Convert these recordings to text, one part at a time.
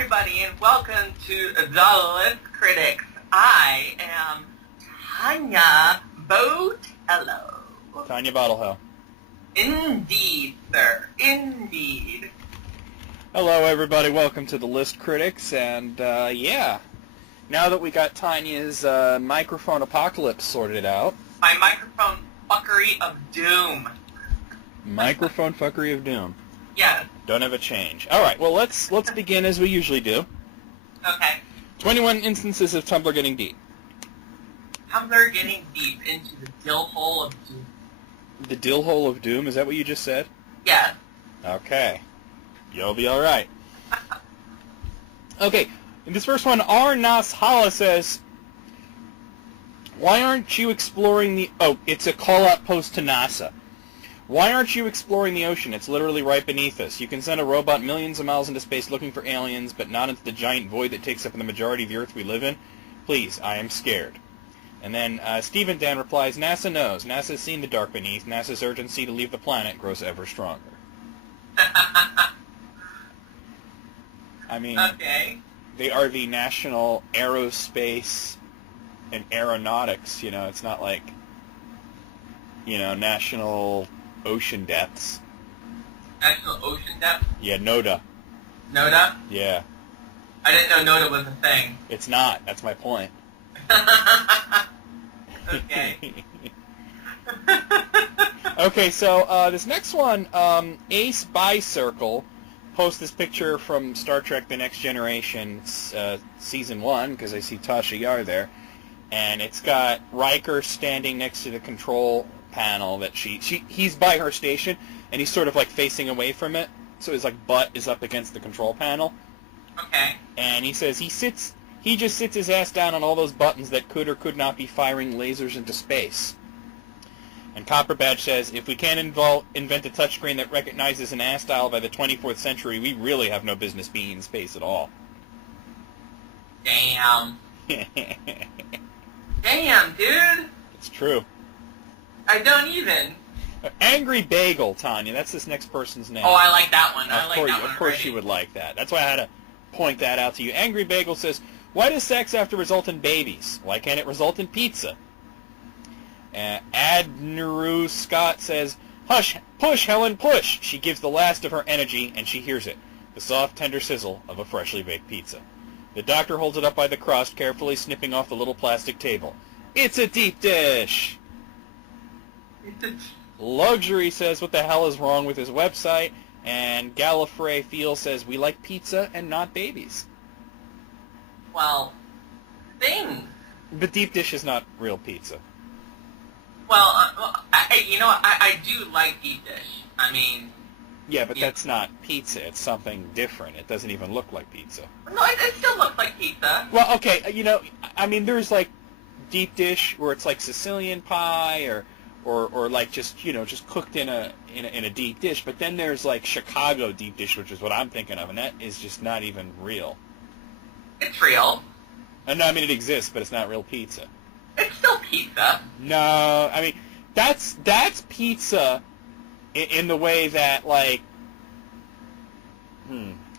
everybody, and welcome to The List Critics. I am Tanya Botello. Tanya Bottlehill. Indeed, sir. Indeed. Hello, everybody. Welcome to The List Critics, and, now that we got Tanya's microphone apocalypse sorted out. My microphone fuckery of doom. Microphone fuckery of doom. Yes. Don't have a change. All right, well, let's begin as we usually do. Okay. 21 instances of Tumblr getting deep. Tumblr getting deep into the dill hole of doom. The dill hole of doom, is that what you just said? Yes. Okay. You'll be all right. Okay, in this first one, R. Nas Hala says, why aren't you exploring the... Oh, it's a call-out post to NASA. Why aren't you exploring the ocean? It's literally right beneath us. You can send a robot millions of miles into space looking for aliens, but not into the giant void that takes up the majority of the Earth we live in. Please, I am scared. And then Stephen Dan replies, NASA knows. NASA has seen the dark beneath. NASA's urgency to leave the planet grows ever stronger. I mean, Okay. they are the National Aerospace and Aeronautics, you know. It's not like, you know, National Ocean Depths. National Ocean Depth? Yeah, NODA. NODA? Yeah. I didn't know NODA was a thing. It's not. That's my point. Okay. Okay, so this next one, Ace Bicircle posts this picture from Star Trek The Next Generation, Season 1, because I see Tasha Yar there, and it's got Riker standing next to the control panel that he's by her station, and he's sort of like facing away from it, so his like butt is up against the control panel. Okay. And he says he just sits his ass down on all those buttons that could or could not be firing lasers into space. And Copper Badge says, if we can't invent a touchscreen that recognizes an ass dial by the 24th century, we really have no business being in space at all. Damn. Damn, dude. It's true. I don't even. Angry Bagel, Tanya. That's this next person's name. Oh, I like that one. I like that one. Of course you would like that. That's why I had to point that out to you. Angry Bagel says, why does sex have to result in babies? Why can't it result in pizza? Admiral Scott says, hush, push, Helen, push. She gives the last of her energy, and she hears it, the soft, tender sizzle of a freshly baked pizza. The doctor holds it up by the crust, carefully snipping off the little plastic table. It's a deep dish. Luxury says, what the hell is wrong with his website? And Gallifrey Feel says, we like pizza and not babies. Well, things. But deep dish is not real pizza. Well, I do like deep dish. I mean... Yeah, but that's not pizza. It's something different. It doesn't even look like pizza. No, it still looks like pizza. Well, okay, I mean, there's like deep dish where it's like Sicilian pie or like just cooked in a deep dish. But then there's like Chicago deep dish, which is what I'm thinking of, and that is just not even real. It's real. No, I mean it exists, but it's not real pizza. It's still pizza. No, I mean that's pizza in the way that like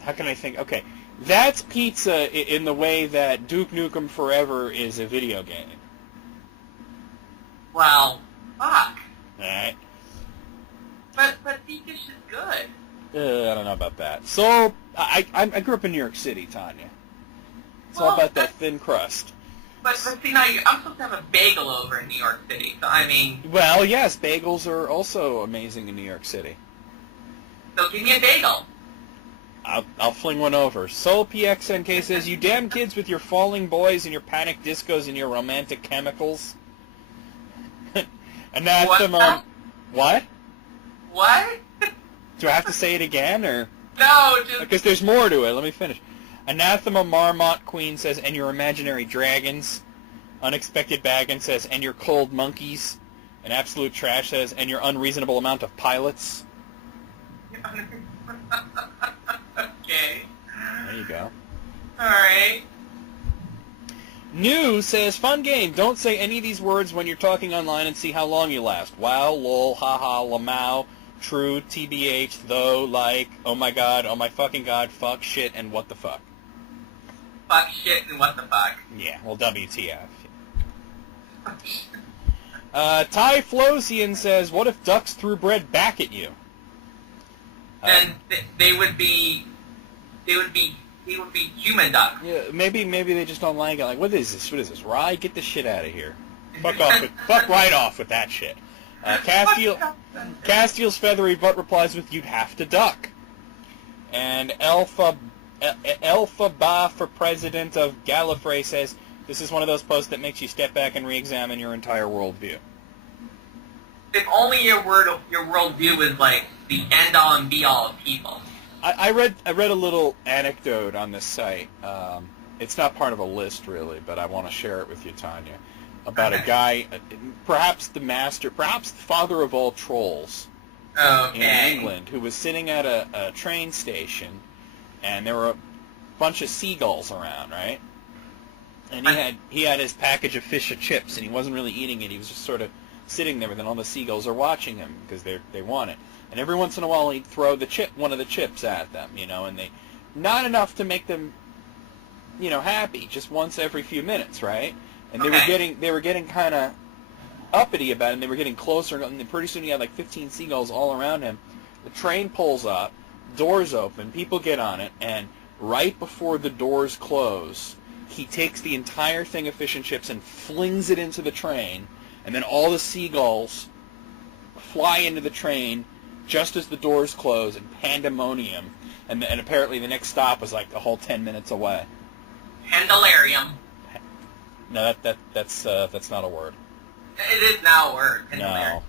how can I think? Okay, that's pizza in the way that Duke Nukem Forever is a video game. Well, fuck. Alright. But deep dish is good. I don't know about that. So I grew up in New York City, Tanya. It's all Well, about that thin crust. But see, now I'm supposed to have a bagel over in New York City, so I mean... Well, yes, bagels are also amazing in New York City. So give me a bagel. I'll fling one over. Soul PXNK says, you damn kids with your falling boys and your panic discos and your romantic chemicals. Anathema... What? What? Do I have to say it again, or...? No, just... Because there's more to it. Let me finish. Anathema Marmot Queen says, and your imaginary dragons. Unexpected Baggin says, and your cold monkeys. And Absolute Trash says, and your unreasonable amount of pilots. Okay. There you go. Alright. New says, fun game. Don't say any of these words when you're talking online and see how long you last. Wow, lol, haha, lamau, true, tbh, though, like, oh my god, oh my fucking god, fuck, shit, and what the fuck. fuck, shit, and what the fuck. Yeah, well, WTF. Ty Flosian says, what if ducks threw bread back at you? Then they would be human ducks. Yeah, maybe they just don't like it. Like, what is this? What is this? Rye? Get the shit out of here. Fuck right off with that shit. Castiel's feathery butt replies with, you'd have to duck. And Alpha Ba for president of Gallifrey says, this is one of those posts that makes you step back and re-examine your entire worldview. If only your worldview was like the end-all and be-all of people. I read a little anecdote on this site. It's not part of a list, really, but I want to share it with you, Tanya, about a guy, perhaps the father of all trolls in England, who was sitting at a train station, and there were a bunch of seagulls around, right? And he had his package of fish and chips, and he wasn't really eating it. He was just sort of sitting there, and then all the seagulls are watching him because they want it. And every once in a while, he'd throw one of the chips at them, and they, not enough to make them, happy, just once every few minutes, right? And they were getting kind of uppity about it, and they were getting closer, and pretty soon he had like 15 seagulls all around him. The train pulls up, doors open, people get on it, and right before the doors close, he takes the entire thing of fish and chips and flings it into the train, and then all the seagulls fly into the train just as the doors close, and pandemonium. And apparently the next stop was like a whole 10 minutes away. Pandelarium. No, that's not a word. It is now a word.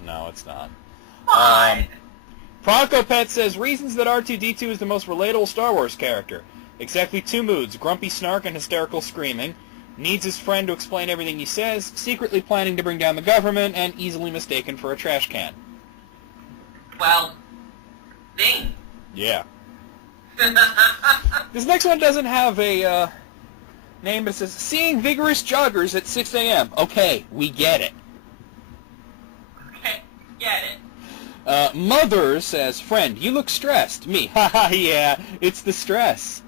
No, it's not. Fine. Bronco Pet says, reasons that R2-D2 is the most relatable Star Wars character. Exactly 2 moods, grumpy snark and hysterical screaming. Needs his friend to explain everything he says, secretly planning to bring down the government, and easily mistaken for a trash can. Well, ding. Yeah. This next one doesn't have a name, but it says, seeing vigorous joggers at 6 a.m. Okay, we get it. Okay, get it. Mother says, friend, you look stressed. Me, haha, yeah, it's the stress.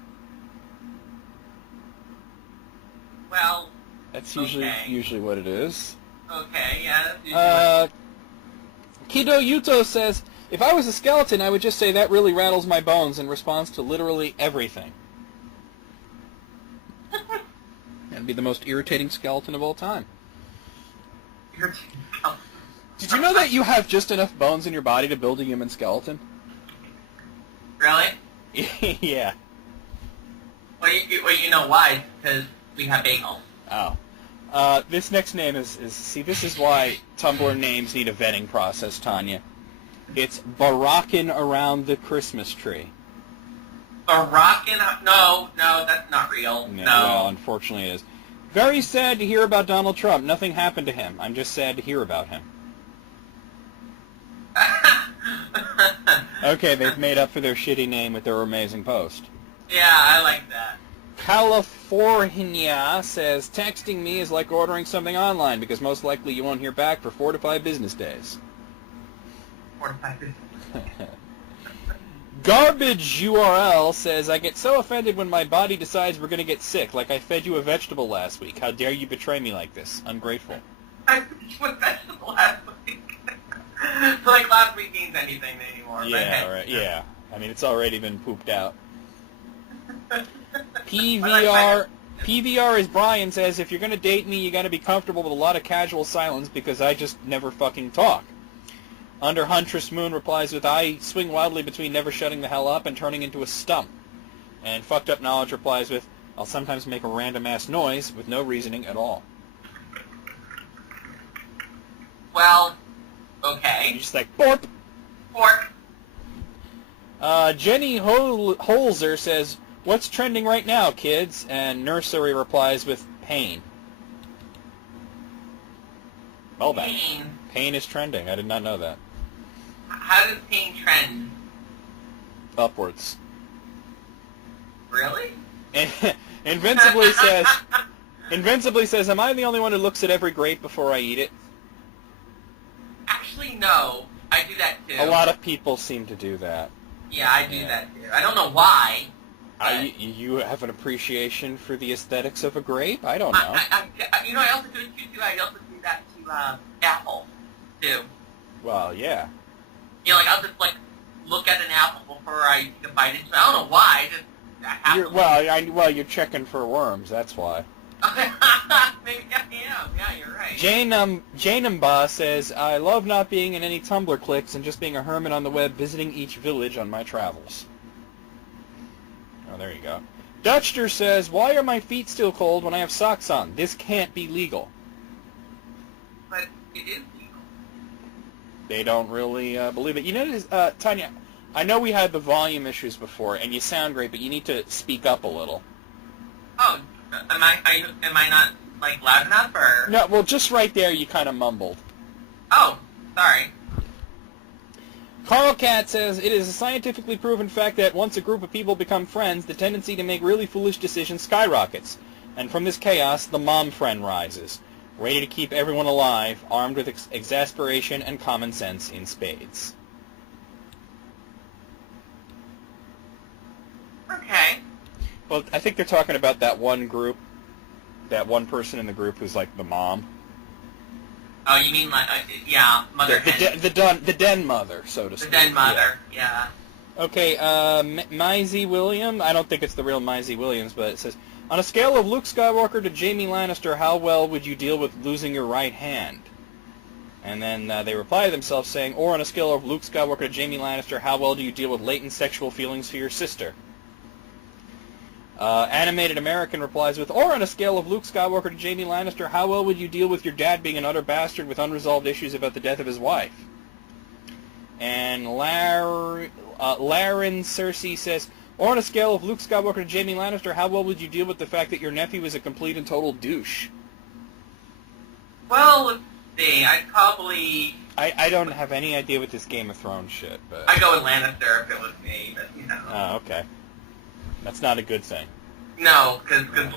Well, that's usually what it is. Okay, yeah, that's usually Kido Yuto says, if I was a skeleton, I would just say that really rattles my bones in response to literally everything. That'd be the most irritating skeleton of all time. Did you know that you have just enough bones in your body to build a human skeleton? Really? Yeah. Well, you know why? Because we have bagels. Oh. This next name is see, this is why Tumblr names need a vetting process, Tanya. It's Barockin' Around the Christmas Tree. Barockin'? No, that's not real. No. Well, unfortunately it is. Very sad to hear about Donald Trump. Nothing happened to him. I'm just sad to hear about him. Okay, they've made up for their shitty name with their amazing post. Yeah, I like that. California says, texting me is like ordering something online because most likely you won't hear back for 4 to 5 business days. 4 to 5 business days. Garbage URL says, I get so offended when my body decides we're going to get sick, like I fed you a vegetable last week. How dare you betray me like this? Ungrateful. I fed you a vegetable last week. Like last week means anything anymore. Yeah, right. Yeah. I mean, it's already been pooped out. PVR, as Brian says, if you're going to date me, you got to be comfortable with a lot of casual silence because I just never fucking talk. Under Huntress Moon replies with, I swing wildly between never shutting the hell up and turning into a stump. And Fucked Up Knowledge replies with, I'll sometimes make a random-ass noise with no reasoning at all. Well, okay. You're just like, borp. Pork. Jenny Holzer says, what's trending right now, kids? And Nursery replies with, pain. Well, then. Pain is trending. I did not know that. How does pain trend? Upwards. Really? Invincibly says, am I the only one who looks at every grape before I eat it? Actually, no. I do that too. A lot of people seem to do that. Yeah, I do that too. I don't know why. You have an appreciation for the aesthetics of a grape? I don't know. I also do it too. I also do that to apple, too. Well, yeah. Like I'll just look at an apple before I take a bite into it. I don't know why. I have You're checking for worms. That's why. Maybe I am. Yeah, you're right. Jainamba says, I love not being in any Tumblr cliques and just being a hermit on the web, visiting each village on my travels. Oh, there you go. Dutchter says, why are my feet still cold when I have socks on? This can't be legal. But it is legal. They don't really believe it. You know, Tanya, I know we had the volume issues before, and you sound great, but you need to speak up a little. Oh, am I not, loud enough, or? No, well, just right there you kind of mumbled. Oh, sorry. Carl Cat says, it is a scientifically proven fact that once a group of people become friends, the tendency to make really foolish decisions skyrockets. And from this chaos, the mom friend rises, ready to keep everyone alive, armed with exasperation and common sense in spades. Okay. Well, I think they're talking about that one group, that one person in the group who's like the mom. Oh, you mean yeah, mother hen. The den mother, so to speak. The den mother, yeah. Okay, Maisie Williams, I don't think it's the real Maisie Williams, but it says, on a scale of Luke Skywalker to Jaime Lannister, how well would you deal with losing your right hand? And then they reply to themselves saying, or on a scale of Luke Skywalker to Jaime Lannister, how well do you deal with latent sexual feelings for your sister? Animated American replies with, or on a scale of Luke Skywalker to Jaime Lannister, how well would you deal with your dad being an utter bastard with unresolved issues about the death of his wife? And Laren Cersei says, or on a scale of Luke Skywalker to Jaime Lannister, how well would you deal with the fact that your nephew is a complete and total douche? Well, let's see. I'd probably... I don't have any idea what this Game of Thrones shit, but... I'd go with Lannister if it was me, but, you know. Oh, okay. That's not a good thing. No, because the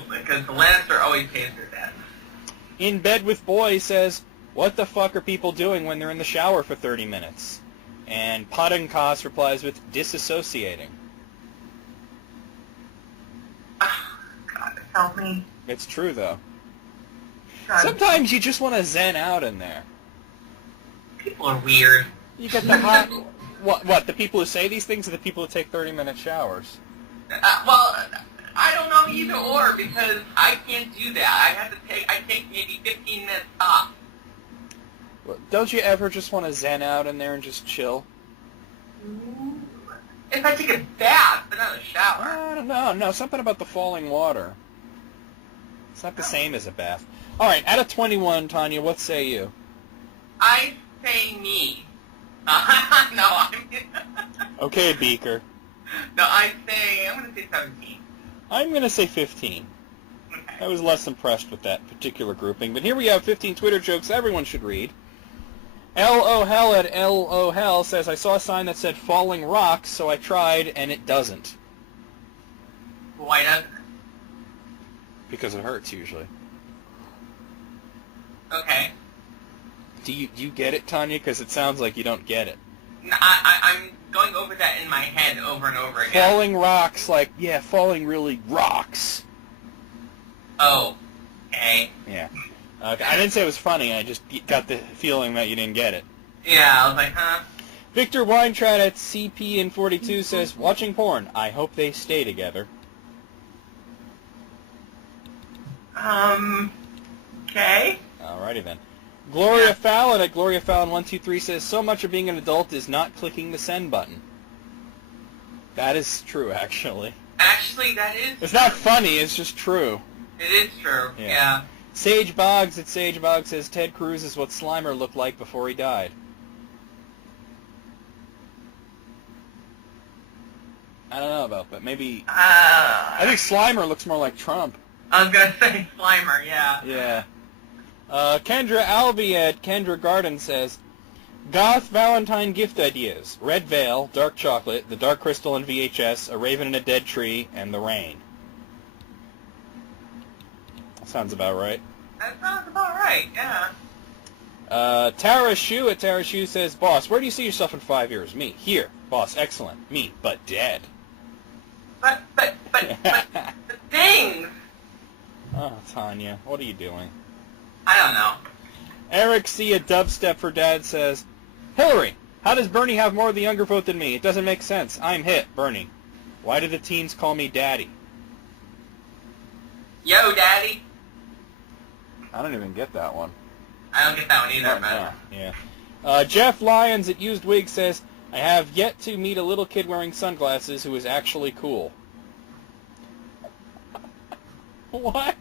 Lannister always pays their debt. In Bed with Boy says, what the fuck are people doing when they're in the shower for 30 minutes? And Podenkas replies with, disassociating. God, help me. It's true, though. God. Sometimes you just want to zen out in there. People are weird. You get the hot... What, the people who say these things or the people who take 30-minute showers? Well, I don't know either or, because I can't do that. I take maybe 15 minutes off. Don't you ever just want to zen out in there and just chill? If I take a bath, but not a shower. I don't know. No, something about the falling water. It's not the same as a bath. All right, out of 21, Tanya, what say you? I say me. No, I'm... Okay, Beaker. No, I'm going to say 17. I'm going to say 15. Okay. I was less impressed with that particular grouping. But here we have 15 Twitter jokes everyone should read. L.O. Hell at L.O. Hell says, I saw a sign that said falling rocks, so I tried, and it doesn't. Why doesn't it? Because it hurts, usually. Okay. Do you get it, Tanya? Because it sounds like you don't get it. No, I'm going over that in my head over and over again. Falling rocks, like, yeah, falling really rocks. Oh, okay. Yeah. Okay. I didn't say it was funny, I just got the feeling that you didn't get it. Yeah, I was like, huh? Victor Weintraub at CP42 says, watching porn, I hope they stay together. Okay. Alrighty then. Gloria Fallon at Gloria Fallon 123 says, so much of being an adult is not clicking the send button. That is true, actually. Actually, that is It's not funny, it's just true. It is true, yeah. Sage Boggs at Sage Boggs says, Ted Cruz is what Slimer looked like before he died. I don't know about that. Maybe... I think Slimer looks more like Trump. I was going to say Slimer, yeah. Yeah. Kendra Albee at Kendra Garden says, Goth Valentine gift ideas. Red Veil, Dark Chocolate, The Dark Crystal and VHS, A Raven in a Dead Tree, and The Rain. That sounds about right. That sounds about right, yeah. Tara Shu at Tara Shu says, Boss, where do you see yourself in 5 years? Me. Here. Boss, excellent. Me, but dead. But the things. Oh, Tanya, what are you doing? I don't know. Eric C. a Dubstep for Dad says, Hillary, how does Bernie have more of the younger vote than me? It doesn't make sense. I'm hit, Bernie. Why do the teens call me Daddy? Yo, Daddy. I don't even get that one. I don't get that one either, man. Yeah. Jeff Lyons at Used Wig says, I have yet to meet a little kid wearing sunglasses who is actually cool. What?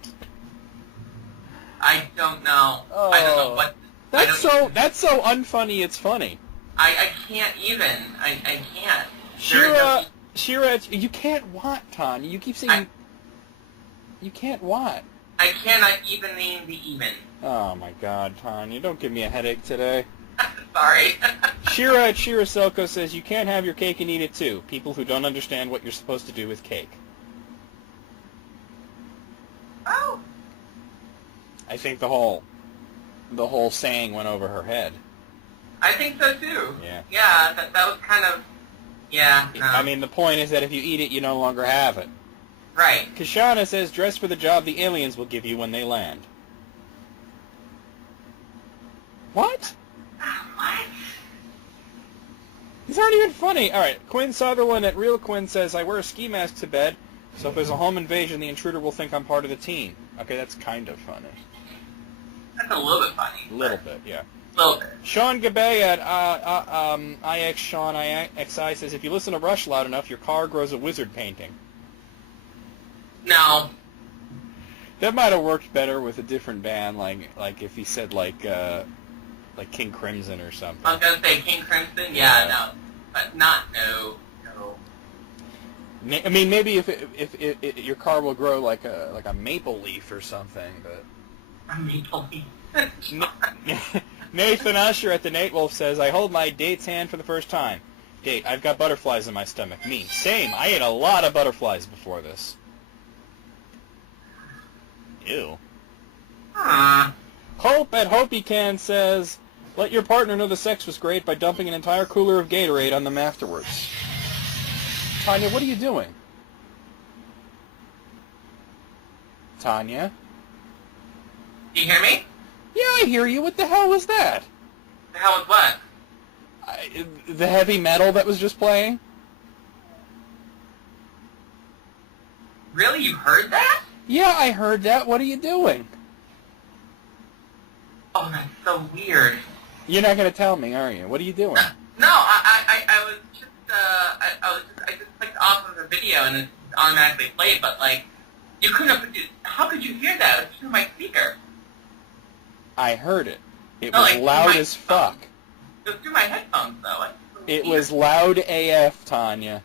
I don't know. Oh, I don't know what. That's so unfunny. It's funny. I can't even. I can't. Shira, you can't what, Tanya? You keep saying you can't what? I cannot even name the even. Oh my God, Tanya, don't give me a headache today. Sorry. Shira at Shiraselko says you can't have your cake and eat it too. People who don't understand what you're supposed to do with cake. Oh. I think the whole saying went over her head. I think so too. Yeah. Yeah, that was kind of. Yeah. No. I mean, the point is that if you eat it, you no longer have it. Right. Kashana says, dress for the job the aliens will give you when they land. What? What? These aren't even funny. All right, Quinn Sutherland at Real Quinn says, I wear a ski mask to bed, so if there's a home invasion, the intruder will think I'm part of the team. Okay, that's kind of funny. That's a little bit funny. A little bit, yeah. A little bit. Sean Gabay at IX Sean IXI says, if you listen to Rush loud enough, your car grows a wizard painting. No. That might have worked better with a different band, like if he said like King Crimson or something. I was gonna say King Crimson. Yeah, no, but not no. I mean, maybe if your car will grow like a maple leaf or something, but. A maple leaf. Nathan Usher at the Nate Wolf says, I hold my date's hand for the first time. Date, I've got butterflies in my stomach. Me, same. I ate a lot of butterflies before this. Ew. Hope at Hopi Can says, let your partner know the sex was great by dumping an entire cooler of Gatorade on them afterwards. Tanya, what are you doing? Tanya? Do you hear me? Yeah, I hear you. What the hell was that? The hell was what? The heavy metal that was just playing? Really? You heard that? Yeah, I heard that. What are you doing? Oh, that's so weird. You're not going to tell me, are you? What are you doing? No, I was just, I just clicked off of the video and it automatically played, but like, you couldn't have, how could you hear that? It was through my speaker. I heard it. It No, was like, loud my as fuck. It was through my headphones, though. It was loud AF, Tanya.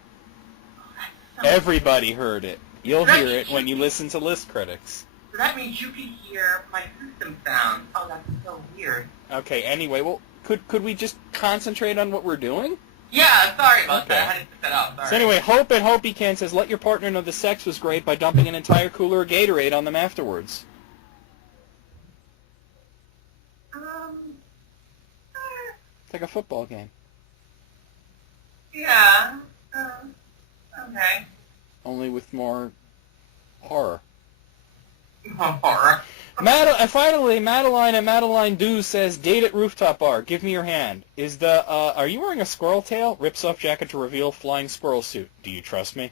So Everybody heard it. You'll Right. hear it when you listen to List Critics. So that means you could hear my system sound. Oh, that's so weird. Okay, anyway, well, could we just concentrate on what we're doing? Yeah, sorry about Okay. that. I had to set that up. Sorry. So anyway, Hope and Hopi Can says, let your partner know the sex was great by dumping an entire cooler of Gatorade on them afterwards. It's like a football game. Yeah. Okay. Only with more horror. Horror. Finally, Madeline and Madeline Do says, date at rooftop bar. Give me your hand. Are you wearing a squirrel tail? Rips off jacket to reveal flying squirrel suit. Do you trust me?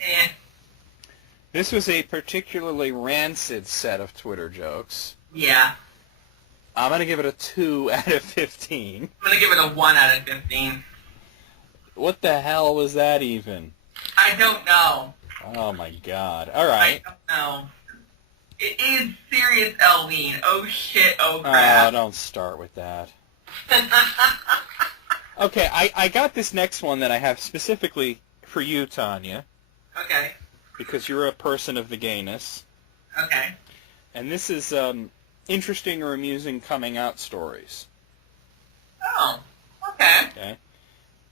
Eh. This was a particularly rancid set of Twitter jokes. Yeah. I'm going to give it a 2 out of 15. I'm gonna give it a 1 out of 15. What the hell was that even? I don't know. Oh my god. Alright. I don't know. It is serious Halloween. Oh shit, oh Oh, crap. don't start with that. Okay, I got this next one that I have specifically for you, Tanya, Okay. because you're a person of the gayness. Okay. And this is interesting or amusing coming out stories. Oh. Okay. Okay?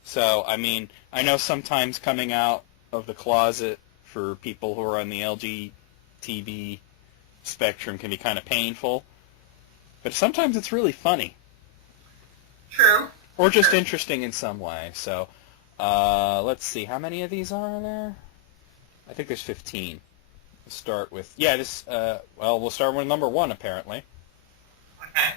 So, I mean, I know sometimes coming out of the closet for people who are on the LGBT spectrum can be kind of painful, but sometimes it's really funny. True. or just interesting in some way. So, let's see, how many of these are there? I think there's 15. Let's start with, we'll start with number 1, apparently. Okay.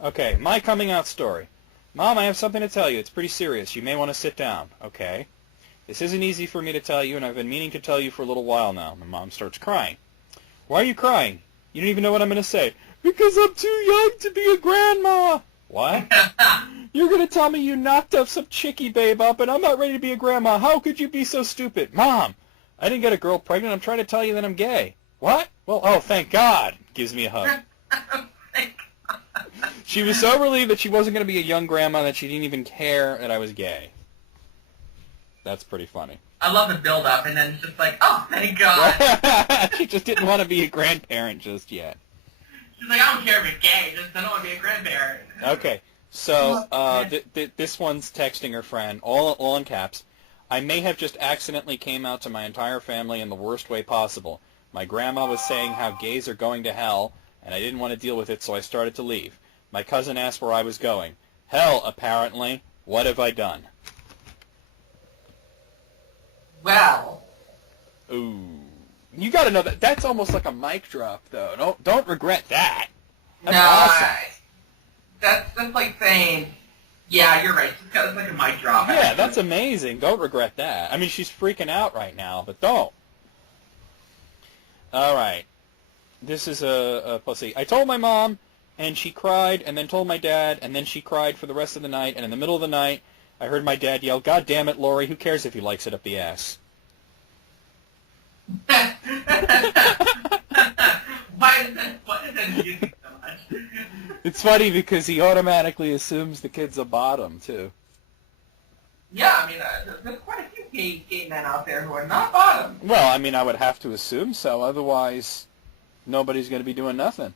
Okay, my coming out story. Mom, I have something to tell you. It's pretty serious. You may want to sit down. Okay. This isn't easy for me to tell you, and I've been meaning to tell you for a little while now. My mom starts crying. Why are you crying? You don't even know what I'm going to say. Because I'm too young to be a grandma. What? You're going to tell me you knocked up some chickie babe up, and I'm not ready to be a grandma. How could you be so stupid? Mom, I didn't get a girl pregnant. I'm trying to tell you that I'm gay. What? Well, oh, thank God. Gives me a hug. She was so relieved that she wasn't going to be a young grandma that she didn't even care that I was gay. That's pretty funny. I love the build-up, and then it's just like, oh, thank God. She just didn't want to be a grandparent just yet. She's like, I don't care if you're gay, just I don't want to be a grandparent. Okay, so this one's texting her friend, all in caps. I may have just accidentally came out to my entire family in the worst way possible. My grandma was saying how gays are going to hell, and I didn't want to deal with it, so I started to leave. My cousin asked where I was going. Hell, apparently. What have I done? Well. Ooh. You gotta know that. That's almost like a mic drop, though. Don't regret that. That's awesome. That's like saying, yeah, you're right. It's like a mic drop. Yeah, that's amazing. Don't regret that. I mean, she's freaking out right now, but don't. All right. This is a pussy. I told my mom, and she cried, and then told my dad, and then she cried for the rest of the night, and in the middle of the night, I heard my dad yell, God damn it, Lori, who cares if he likes it up the ass? Why is that music so much? It's funny because he automatically assumes the kid's a bottom, too. Yeah, I mean, there's quite a few gay men out there who are not bottom. Well, I mean, I would have to assume so, otherwise nobody's going to be doing nothing.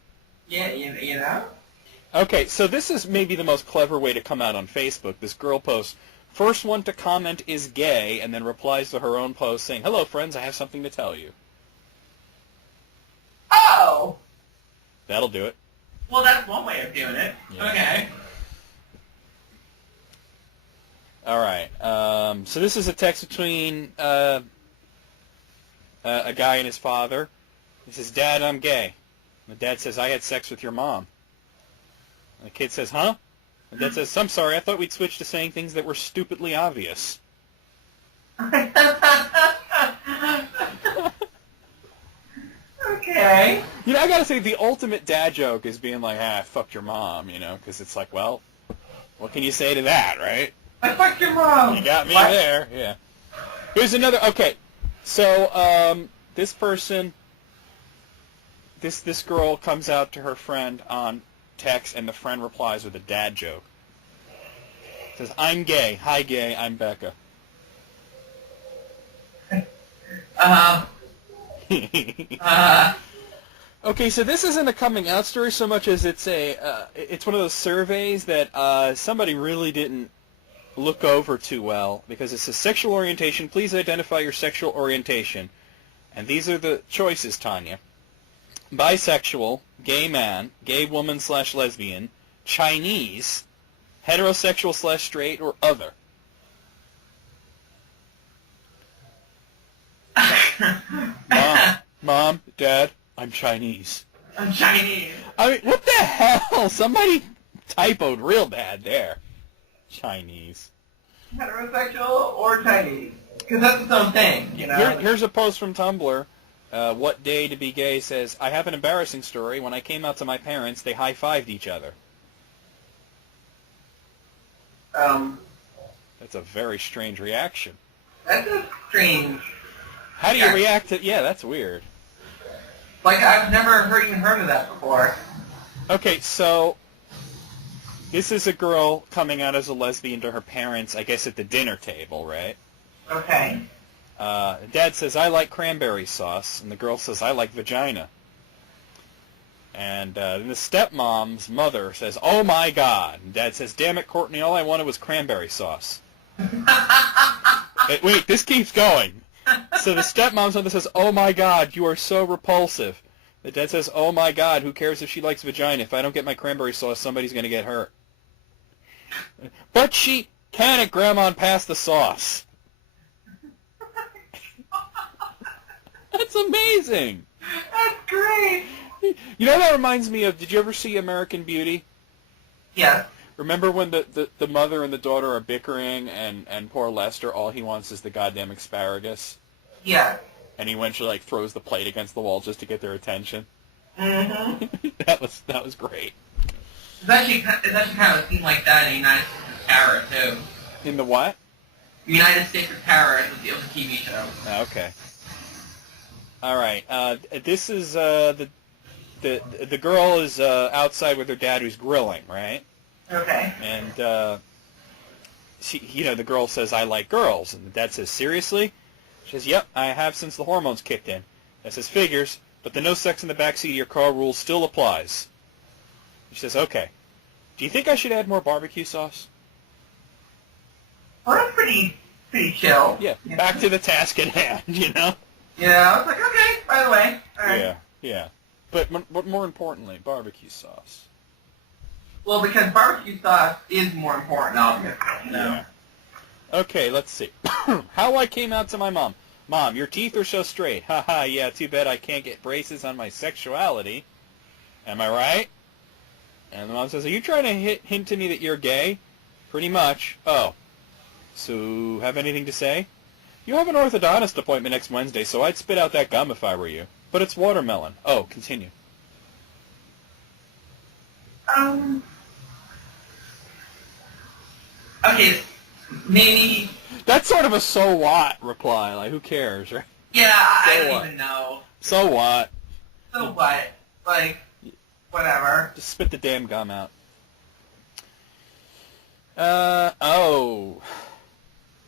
Yeah, you know? Okay, so this is maybe the most clever way to come out on Facebook. This girl posts, first one to comment is gay, and then replies to her own post saying, hello, friends, I have something to tell you. Oh! That'll do it. Well, that's one way of doing it. Yeah. Okay. All right. So this is a text between a guy and his father. He says, Dad, I'm gay. And the dad says, I had sex with your mom. And the kid says, huh? And dad says, I'm sorry, I thought we'd switch to saying things that were stupidly obvious. Okay. You know, I gotta say, the ultimate dad joke is being like, I fucked your mom, you know, because it's like, well, what can you say to that, right? I fucked your mom. You got me What? there, yeah. Here's another, okay, so, this person, this girl comes out to her friend on text, and the friend replies with a dad joke. Says, I'm gay. Hi, gay. I'm Becca. Okay, so this isn't a coming out story so much as it's it's one of those surveys that somebody really didn't look over too well, because it says sexual orientation. Please identify your sexual orientation. And these are the choices, Tanya. Bisexual, gay man, gay woman / lesbian, Chinese, heterosexual / straight, or other. Mom, Dad, I'm Chinese. I'm Chinese. I mean, what the hell? Somebody typoed real bad there. Chinese. Heterosexual or Chinese? Because that's its own thing, you know? Here's a post from Tumblr. What Day to Be Gay says, I have an embarrassing story. When I came out to my parents, they high-fived each other. That's a very strange reaction. That's a strange... How do you react to... Yeah, that's weird. Like, I've never even heard of that before. Okay, so... This is a girl coming out as a lesbian to her parents, I guess at the dinner table, right? Okay. Dad says, I like cranberry sauce, and the girl says, I like vagina. And then the stepmom's mother says, oh my God. And Dad says, damn it, Courtney, all I wanted was cranberry sauce. Wait, this keeps going. So the stepmom's mother says, oh my God, you are so repulsive. The dad says, "Oh my God, who cares if she likes vagina? If I don't get my cranberry sauce, somebody's going to get hurt." But she can't Grandma pass the sauce. That's amazing. That's great. You know, that reminds me of, did you ever see American Beauty? Yes. Remember when the mother and the daughter are bickering, and poor Lester, all he wants is the goddamn asparagus? Yes. And he eventually, like, throws the plate against the wall just to get their attention? Mm-hmm. That was great. It's actually kind of a scene like that in the United States of Terror, too. In the what? United States of Terror is a TV show. Okay. All right. This is the girl is outside with her dad who's grilling, right? Okay. And the girl says, "I like girls," and the dad says, "Seriously?" She says, "Yep, I have since the hormones kicked in." That says, "Figures, but the no sex in the backseat of your car rule still applies." She says, "Okay. Do you think I should add more barbecue sauce?" Well, that's pretty chill. Yeah. Back to the task at hand, you know. Yeah, I was like, okay, by the way. All right. Yeah. But more importantly, barbecue sauce. Well, because barbecue sauce is more important, obviously. Yeah. Okay, let's see. How I came out to my mom. "Mom, your teeth are so straight. Haha, yeah, too bad I can't get braces on my sexuality. Am I right?" And the mom says, "Are you trying to hint to me that you're gay?" "Pretty much." "Oh. So, have anything to say?" "You have an orthodontist appointment next Wednesday, so I'd spit out that gum if I were you. But it's watermelon." "Oh, continue." Okay, maybe. That's sort of a so what reply. Like, who cares, right? Yeah, I So don't what? even know. So what? So what? Like, whatever. Just spit the damn gum out. Oh.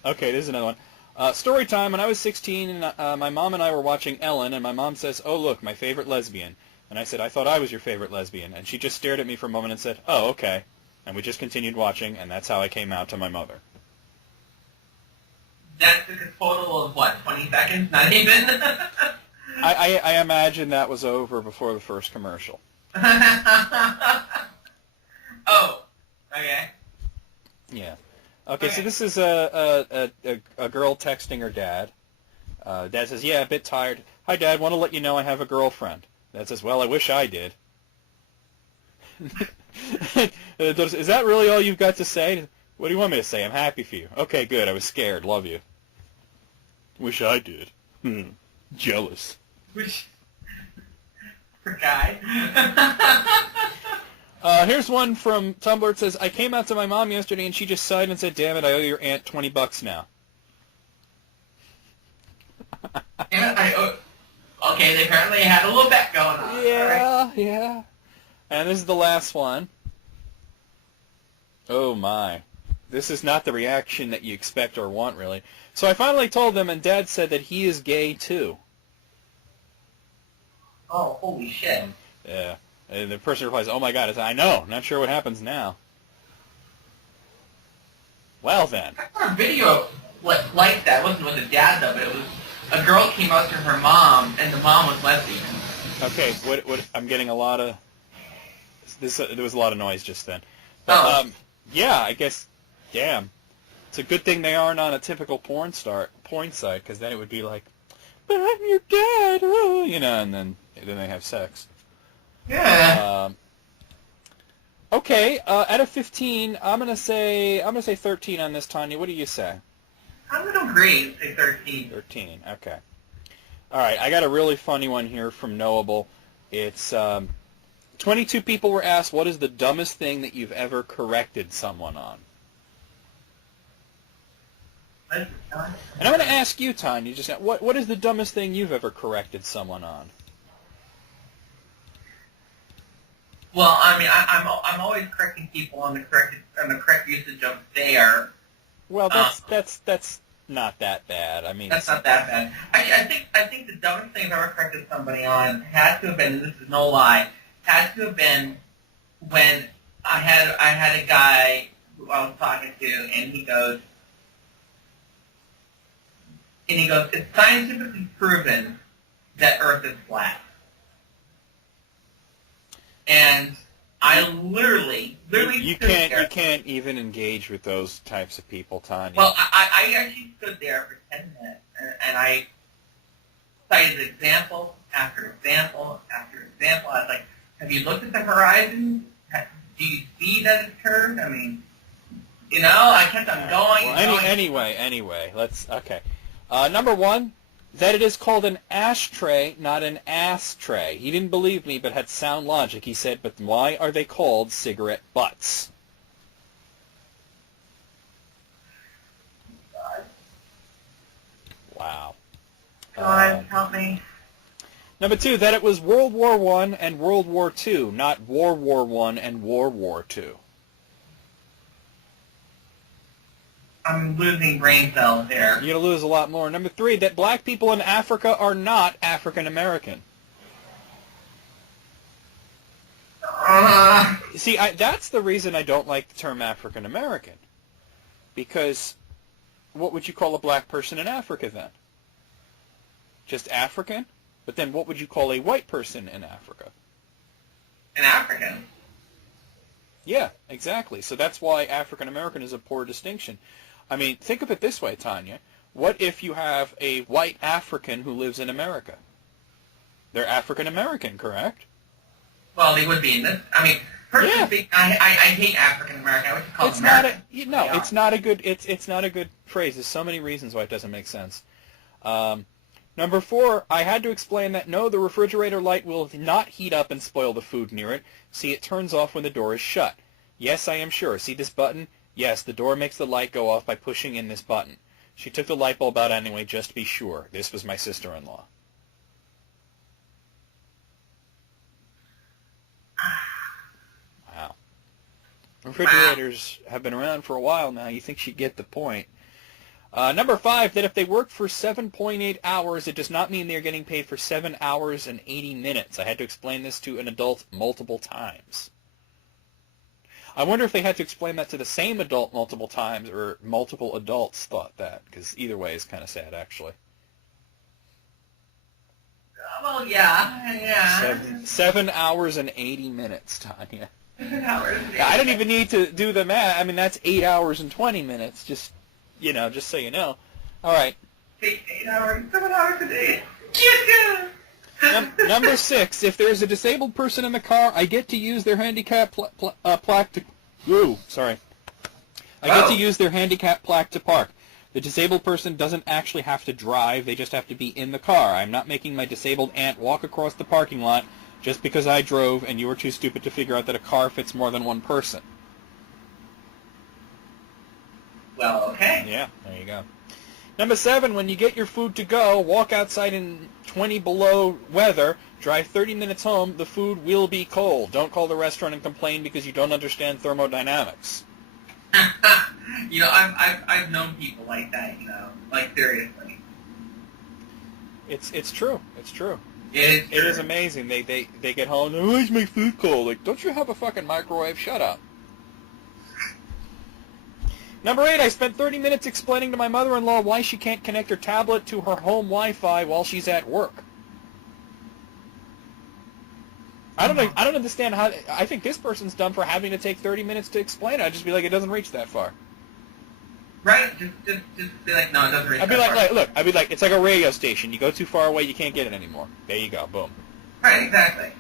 Okay, this is another one. Story time. When I was 16, my mom and I were watching Ellen, and my mom says, "Oh, look, my favorite lesbian." And I said, "I thought I was your favorite lesbian." And she just stared at me for a moment and said, "Oh, okay." And we just continued watching, and that's how I came out to my mother. That took a total of, what, 20 seconds? Not even? I imagine that was over before the first commercial. Oh, okay. Yeah. Okay, so Okay. this is a girl texting her dad. Dad says, "Yeah, a bit tired. Hi, Dad, want to let you know I have a girlfriend." Dad says, "Well, I wish I did." Is that really all you've got to say? "What do you want me to say? I'm happy for you." "Okay, good. I was scared. Love you." "Wish I did." Jealous. Which... Poor guy. Here's one from Tumblr. It says, "I came out to my mom yesterday and she just sighed and said, 'Damn it, I owe your aunt $20 now.'" Okay, they apparently had a little bet going on. Yeah, yeah. And this is the last one. Oh my. This is not the reaction that you expect or want, really. "So I finally told them, and Dad said that he is gay, too." Oh, holy shit. Yeah. And the person replies, "Oh my God, I know. Not sure what happens now." Well then. I saw a video like that. It wasn't with the dad, though, but it was a girl came out to her mom, and the mom was lesbian. Okay, what I'm getting a lot of... there was a lot of noise just then. But, yeah, I guess, damn. It's a good thing they aren't on a typical porn site, because then it would be like, "But I'm your dad," and then they have sex. Yeah. Okay, out of 15, I'm gonna say 13 on this, Tanya. What do you say? I'm going to agree and say 13. 13. Okay. All right, I got a really funny one here from Knowable. It's 22 people were asked, "What is the dumbest thing that you've ever corrected someone on?" And I'm going to ask you, Tanya, just what is the dumbest thing you've ever corrected someone on? Well, I mean, I'm always correcting people on the correct usage of "there." Well, that's not that bad. I mean, That's not that bad. I think the dumbest thing I've ever corrected somebody on had to have been, and this is no lie, had to have been when I had a guy who I was talking to, and he goes, "It's scientifically proven that Earth is flat." And I literally You stood there. you can't even engage with those types of people, Tanya. Well, I actually stood there for 10 minutes, and I cited example after example after example. I was like, have you looked at the horizon? Do you see that it's curved? I mean, I kept on going and Well, going. anyway, let's, okay. Number one, that it is called an ashtray, not an ass tray. He didn't believe me, but had sound logic. He said, but why are they called cigarette butts? God, Wow. God, help me. Number two, that it was World War I and World War II, not War I and World War II. I'm losing brain cells here. You're going to lose a lot more. Number three, that black people in Africa are not African American. See, that's the reason I don't like the term African American. Because what would you call a black person in Africa then? Just African? But then what would you call a white person in Africa? An African. Yeah, exactly. So that's why African American is a poor distinction. I mean, think of it this way, Tanya. What if you have a white African who lives in America? They're African American, correct? Well, they would be in this. I mean, personally Yeah. speaking, I hate African American. I would just call It's them not American. a no. They It's not a good. It's not a good phrase. There's so many reasons why it doesn't make sense. Number four, I had to explain that no, the refrigerator light will not heat up and spoil the food near it. See, it turns off when the door is shut. Yes, I am sure. See this button? Yes, the door makes the light go off by pushing in this button. She took the light bulb out anyway, just to be sure. This was my sister-in-law. Wow. Refrigerators have been around for a while now. You think she'd get the point. Number five, that if they work for 7.8 hours, it does not mean they're getting paid for 7 hours and 80 minutes. I had to explain this to an adult multiple times. I wonder if they had to explain that to the same adult multiple times, or multiple adults thought that, because either way is kind of sad, actually. Well, yeah. 7 hours and 80 minutes, Tanya. 7 hours. Yeah, I don't even need to do the math. I mean, that's 8 hours and 20 minutes, just so you know. All right. Take 8 hours, 7 hours a day. Number six, if there's a disabled person in the car, I get to use their handicap plaque to... Ooh, sorry. I get to use their handicap plaque to park. The disabled person doesn't actually have to drive. They just have to be in the car. I'm not making my disabled aunt walk across the parking lot just because I drove and you were too stupid to figure out that a car fits more than one person. Well, okay. Yeah, there you go. Number seven, when you get your food to go, walk outside in 20 below weather, drive 30 minutes home, the food will be cold. Don't call the restaurant and complain because you don't understand thermodynamics. I've known people like that, like seriously. It's true. It's true. It is amazing. They get home, why is my food cold? Like, don't you have a fucking microwave? Shut up. Number eight, I spent 30 minutes explaining to my mother-in-law why she can't connect her tablet to her home Wi-Fi while she's at work. I don't understand how... I think this person's dumb for having to take 30 minutes to explain it. I'd just be like, it doesn't reach that far. Right? Just be like, no, it doesn't reach I'd be that like, far. look, I'd be like, it's like a radio station. You go too far away, you can't get it anymore. There you go, boom. Right, exactly.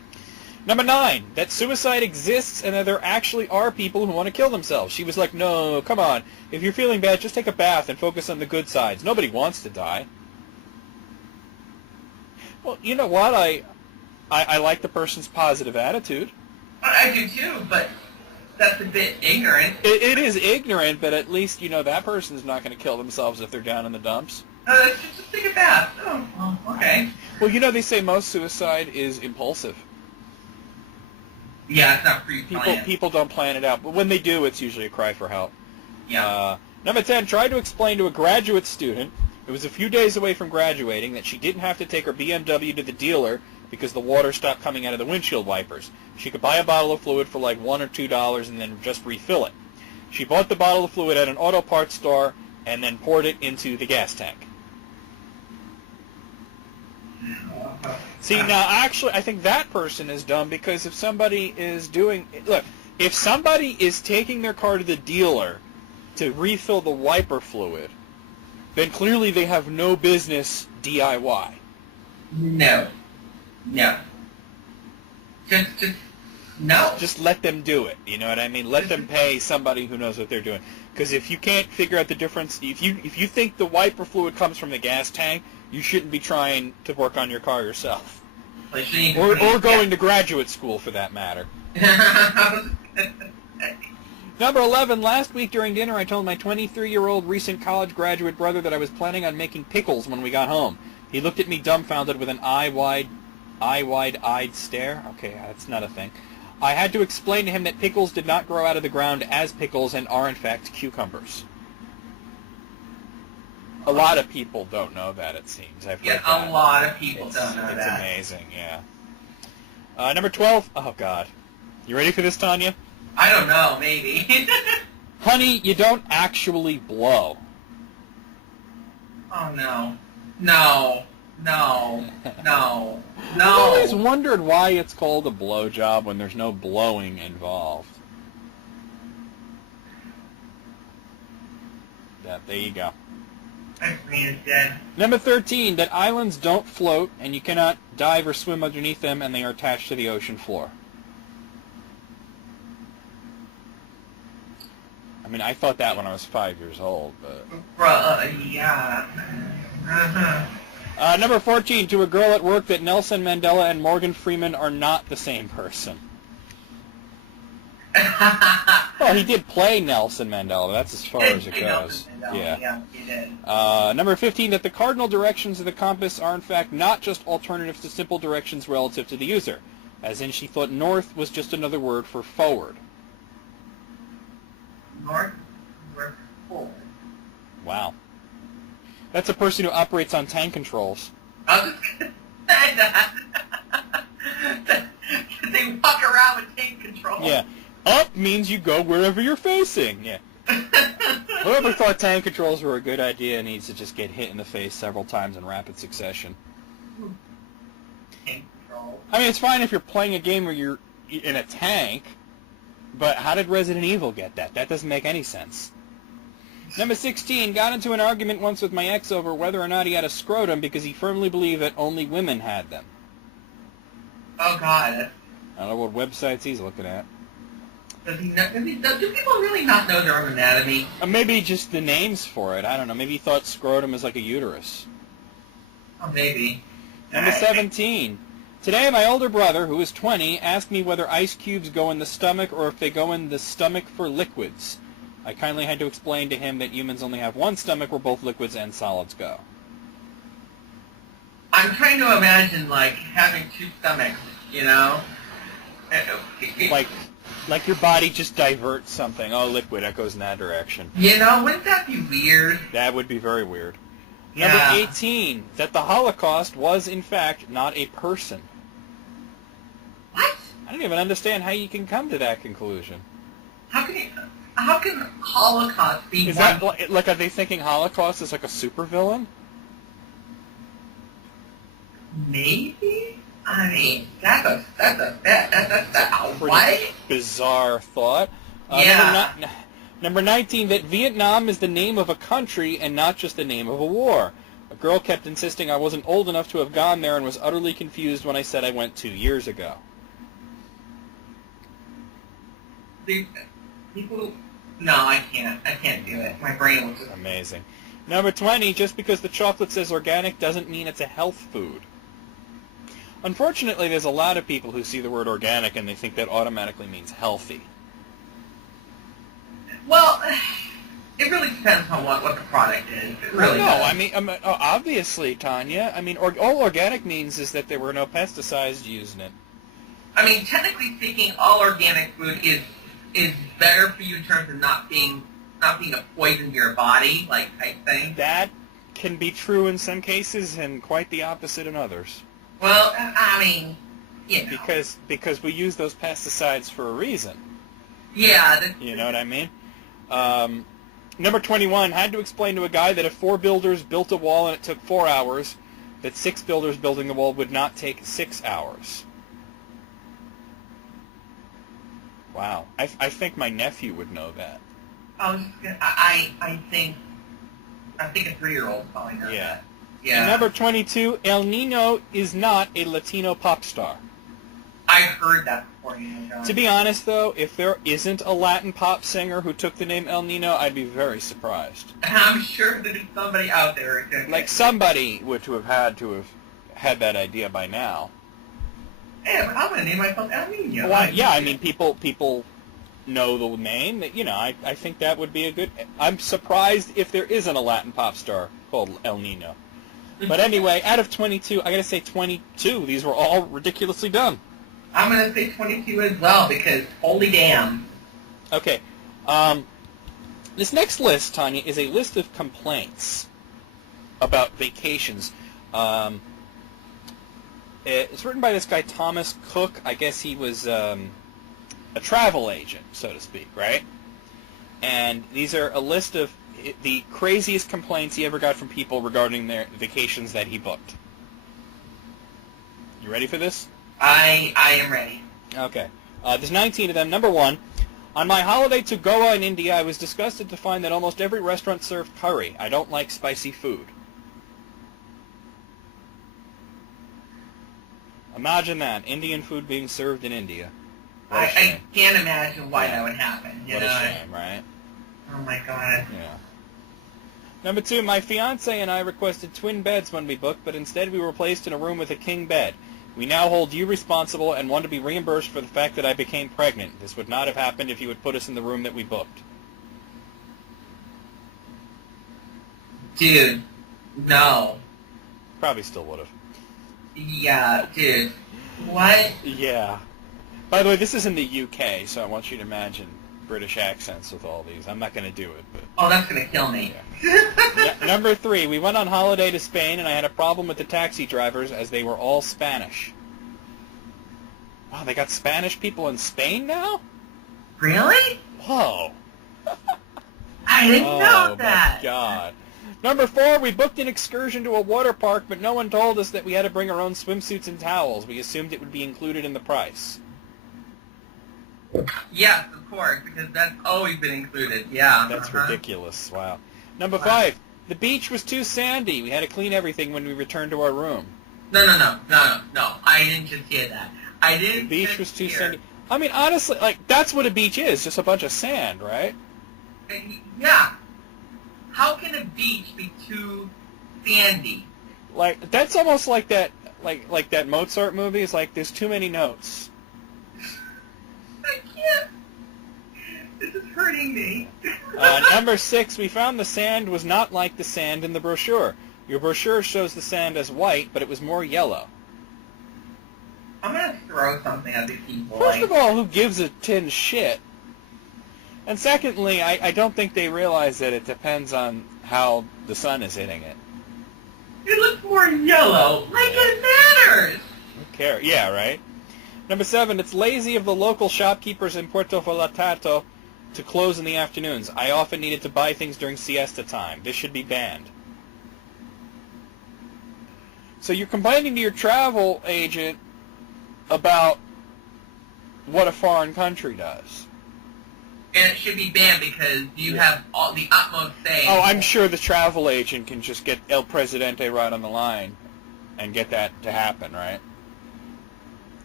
Number nine, that suicide exists and that there actually are people who want to kill themselves. She was like, no, come on. If you're feeling bad, just take a bath and focus on the good sides. Nobody wants to die. Well, you know what? I like the person's positive attitude. I do too, but that's a bit ignorant. It is ignorant, but at least, that person's not going to kill themselves if they're down in the dumps. Just take a bath. Oh, well, okay. Well, they say most suicide is impulsive. Yeah, it's not pre-planned. People don't plan it out, but when they do, it's usually a cry for help. Yeah. Number 10, tried to explain to a graduate student, it was a few days away from graduating, that she didn't have to take her BMW to the dealer because the water stopped coming out of the windshield wipers. She could buy a bottle of fluid for like $1 or $2 and then just refill it. She bought the bottle of fluid at an auto parts store and then poured it into the gas tank. See, now, actually, I think that person is dumb because if somebody is doing... Look, if somebody is taking their car to the dealer to refill the wiper fluid, then clearly they have no business DIY. No. Just no. Just let them do it, you know what I mean? Let them pay somebody who knows what they're doing. Because if you can't figure out the difference, if you think the wiper fluid comes from the gas tank, you shouldn't be trying to work on your car yourself. Or going to graduate school, for that matter. Number 11, last week during dinner I told my 23-year-old recent college graduate brother that I was planning on making pickles when we got home. He looked at me dumbfounded with an wide-eyed stare. Okay, that's not a thing. I had to explain to him that pickles did not grow out of the ground as pickles and are, in fact, cucumbers. A lot of people don't know that, it seems. I've heard that. A lot of people don't know that. It's amazing, yeah. Number 12. Oh, God. You ready for this, Tanya? I don't know, maybe. Honey, you don't actually blow. Oh, no. No. I've always wondered why it's called a blowjob when there's no blowing involved. Yeah, there you go. My brain is dead. Number 13, that islands don't float, and you cannot dive or swim underneath them, and they are attached to the ocean floor. I mean, I thought that when I was 5 years old, but... Yeah. Number 14, to a girl at work that Nelson Mandela and Morgan Freeman are not the same person. Well, he did play Nelson Mandela. That's as far as it goes. Yeah, he did. Number 15, that the cardinal directions of the compass are in fact not just alternatives to simple directions relative to the user. As in, she thought north was just another word for forward. North, forward. Wow. That's a person who operates on tank controls. I was just going to say that. They walk around with tank control. Yeah. Up means you go wherever you're facing. Yeah. Whoever thought tank controls were a good idea needs to just get hit in the face several times in rapid succession. Tank control. I mean, it's fine if you're playing a game where you're in a tank, but how did Resident Evil get that? That doesn't make any sense. Number 16, got into an argument once with my ex over whether or not he had a scrotum because he firmly believed that only women had them. Oh, God. I don't know what websites he's looking at. Do people really not know their own anatomy? Maybe just the names for it. I don't know. Maybe he thought scrotum is like a uterus. Oh, maybe. Number 17. Today, my older brother, who is 20, asked me whether ice cubes go in the stomach or if they go in the stomach for liquids. I kindly had to explain to him that humans only have one stomach where both liquids and solids go. I'm trying to imagine, like, having two stomachs, you know? Like your body just diverts something. Oh, liquid, that goes in that direction. You know, wouldn't that be weird? That would be very weird. Yeah. Number 18, that the Holocaust was, in fact, not a person. What? I don't even understand how you can come to that conclusion. How can Holocaust be Is one? that, like, are they thinking Holocaust is like a supervillain? Maybe? I mean, that's a Pretty what? bizarre thought. Yeah. Number 19, that Vietnam is the name of a country and not just the name of a war. A girl kept insisting I wasn't old enough to have gone there and was utterly confused when I said I went 2 years ago. People... No, I can't. I can't do it. My brain will just... Amazing. Number 20, just because the chocolate says organic doesn't mean it's a health food. Unfortunately, there's a lot of people who see the word organic and they think that automatically means healthy. Well, it really depends on what the product is. It really No, does. I mean, obviously, Tanya. I mean, all organic means is that there were no pesticides used in it. I mean, technically speaking, all organic food is better for you in terms of not being a poison to your body, like type thing. That can be true in some cases and quite the opposite in others. Well, I mean, you know. Because we use those pesticides for a reason. Yeah. You know what I mean? Number 21, had to explain to a guy that if 4 builders built a wall and it took 4 hours, that 6 builders building the wall would not take 6 hours. Wow. I think my nephew would know that. I think a 3-year-old probably knows Yeah. that. Yeah. And number 22, El Nino is not a Latino pop star. I heard that before, John. To be honest, though, if there isn't a Latin pop singer who took the name El Nino, I'd be very surprised. I'm sure there's somebody out there who can. Like, somebody would to have had that idea by now. Hey, I'm going to name myself El Nino. Well, yeah, I mean, people know the name. I think that would be a good... I'm surprised if there isn't a Latin pop star called El Nino. But anyway, out of 22, I gotta say 22. These were all ridiculously dumb. I'm going to say 22 as well, because holy damn. Okay. This next list, Tanya, is a list of complaints about vacations. It's written by this guy, Thomas Cook. I guess he was a travel agent, so to speak, right? And these are a list of the craziest complaints he ever got from people regarding their vacations that he booked. You ready for this? I am ready. Okay. There's 19 of them. Number 1, on my holiday to Goa in India, I was disgusted to find that almost every restaurant served curry. I don't like spicy food. Imagine that, Indian food being served in India. I can't imagine why that would happen. What a shame, right? Oh my god. Yeah. Number 2, my fiance and I requested twin beds when we booked, but instead we were placed in a room with a king bed. We now hold you responsible and want to be reimbursed for the fact that I became pregnant. This would not have happened if you had put us in the room that we booked. Dude, no. Probably still would have. Yeah, dude. What? Yeah. By the way, this is in the UK, so I want you to imagine British accents with all these. I'm not going to do it, but... Oh, that's going to kill me. Yeah. Number 3, we went on holiday to Spain, and I had a problem with the taxi drivers as they were all Spanish. Wow, they got Spanish people in Spain now? Really? Whoa. I didn't know Oh, that. my God. Number 4, we booked an excursion to a water park, but no one told us that we had to bring our own swimsuits and towels. We assumed it would be included in the price. Yes, of course, because that's always been included. Yeah. That's ridiculous. Wow. Number 5, the beach was too sandy. We had to clean everything when we returned to our room. No. I didn't just hear that. I didn't. The beach was too sandy. I mean, honestly, like, that's what a beach is, just a bunch of sand, right? Yeah. How can a beach be too sandy? Like, that's almost like that, like that Mozart movie. It's like, there's too many notes. I can't. This is hurting me. Number 6, we found the sand was not like the sand in the brochure. Your brochure shows the sand as white, but it was more yellow. I'm going to throw something at the keyboard. First of all, who gives a tin shit? And secondly, I don't think they realize that it depends on how the sun is hitting it. It looks more yellow. Like it matters. Who cares? Yeah, right? Number 7, it's lazy of the local shopkeepers in Puerto Vallarta to close in the afternoons. I often needed to buy things during siesta time. This should be banned. So you're complaining to your travel agent about what a foreign country does. And it should be banned because you have all the utmost say. Oh, I'm sure the travel agent can just get El Presidente right on the line and get that to happen, right?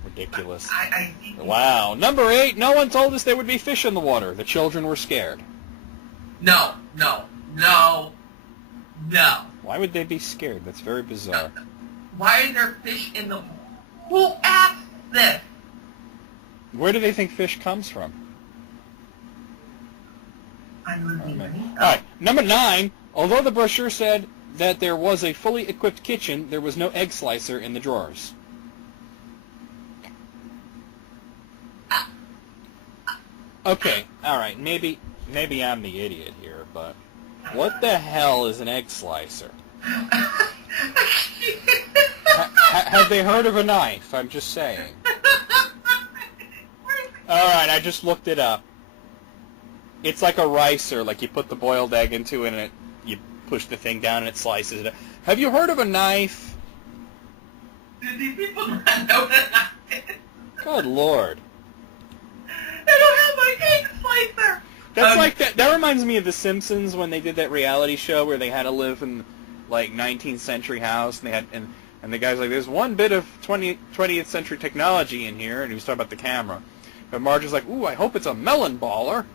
Ridiculous. Wow. Number 8, no one told us there would be fish in the water. The children were scared. No. Why would they be scared? That's very bizarre. Why is there fish in the... Who asked this? Where do they think fish comes from? I'm losing money. Alright, number 9, although the brochure said that there was a fully equipped kitchen, there was no egg slicer in the drawers. Okay, alright, maybe I'm the idiot here, but what the hell is an egg slicer? Have they heard of a knife? I'm just saying. Alright, I just looked it up. It's like a ricer, like you put the boiled egg into it and you push the thing down and it slices it. Have you heard of a knife? Do these people not know that I did? Good Lord. I don't have my cake slicer. That's like that. That reminds me of The Simpsons when they did that reality show where they had to live in like 19th century house, and they had and the guy's like, "There's one bit of 20th century technology in here," and he was talking about the camera. But Marge is like, "Ooh, I hope it's a melon baller."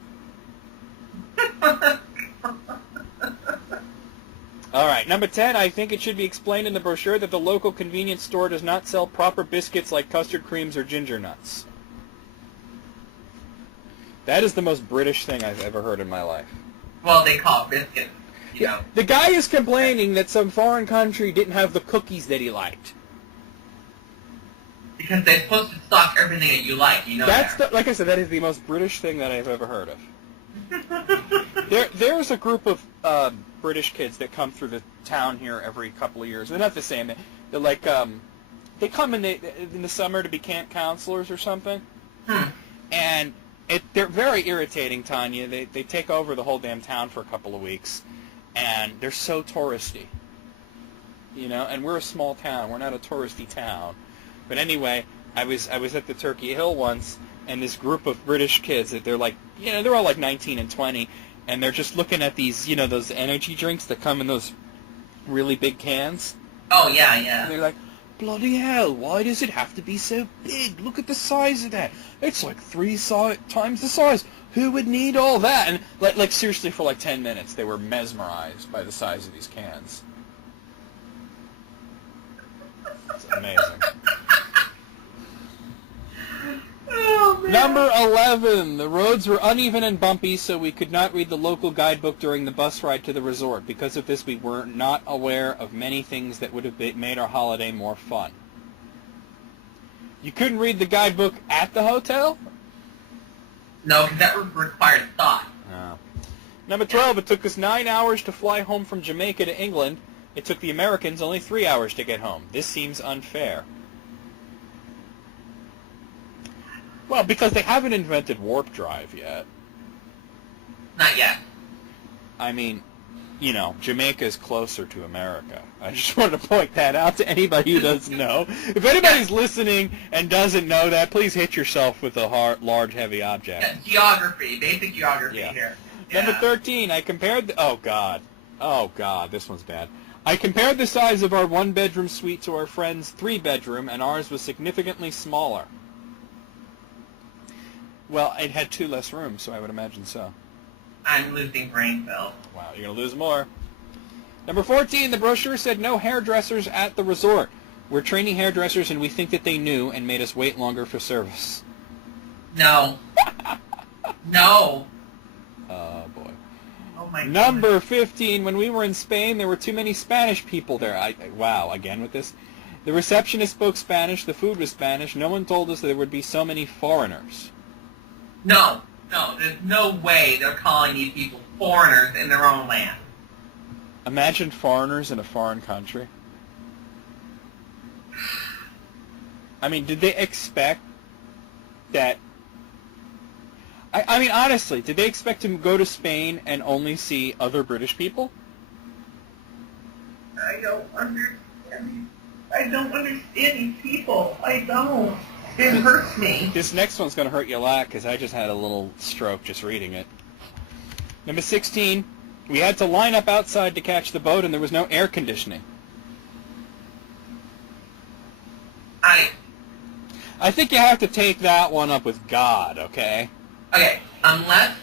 All right, number 10. I think it should be explained in the brochure that the local convenience store does not sell proper biscuits like custard creams or ginger nuts. That is the most British thing I've ever heard in my life. Well, they call it biscuits, you know. The guy is complaining that some foreign country didn't have the cookies that he liked. Because they're supposed to stock everything that you like, you know. Like I said, that is the most British thing that I've ever heard of. There's a group of British kids that come through the town here every couple of years. They're not the same. They're like they come in the summer to be camp counselors or something. And they're very irritating, Tanya. They take over the whole damn town for a couple of weeks, and they're so touristy. You know, and we're a small town. We're not a touristy town. But anyway, I was at the Turkey Hill once, and this group of British kids, that they're like, you know, they're all like 19 and 20, and they're just looking at these, you know, those energy drinks that come in those really big cans. Oh, yeah, yeah. And they're like, bloody hell, why does it have to be so big? Look at the size of that. It's like 3 times the size. Who would need all that? And like seriously, for like 10 minutes, they were mesmerized by the size of these cans. It's amazing. Oh, man. Number 11. The roads were uneven and bumpy, so we could not read the local guidebook during the bus ride to the resort. Because of this, we were not aware of many things that would have made our holiday more fun. You couldn't read the guidebook at the hotel? No, because that required thought. No. Number 12. It took us 9 hours to fly home from Jamaica to England. It took the Americans only 3 hours to get home. This seems unfair. Well, because they haven't invented warp drive yet. Not yet. I mean, you know, Jamaica is closer to America. I just wanted to point that out to anybody who doesn't know. If anybody's listening and doesn't know that, please hit yourself with a large, heavy object. Yeah, geography, basic geography here. Number Yeah. 13, I compared oh God, this one's bad. I compared the size of our 1-bedroom suite to our friend's 3-bedroom, and ours was significantly smaller. Well, it had 2 less rooms, so I would imagine so. I'm losing brain cells. Wow, you're going to lose more. Number 14, the brochure said no hairdressers at the resort. We're training hairdressers, and we think that they knew and made us wait longer for service. No. No. Oh, boy. Oh, my God. Number 15, when we were in Spain, there were too many Spanish people there. Wow, again with this. The receptionist spoke Spanish, the food was Spanish. No one told us that there would be so many foreigners. No, there's no way they're calling these people foreigners in their own land. Imagine foreigners in a foreign country. I mean, did they expect that... I mean, honestly, did they expect to go to Spain and only see other British people? I don't understand. I don't understand these people. I don't. It hurts me. This next one's going to hurt you a lot because I just had a little stroke just reading it. Number 16, we had to line up outside to catch the boat and there was no air conditioning. I think you have to take that one up with God, okay? Okay, unless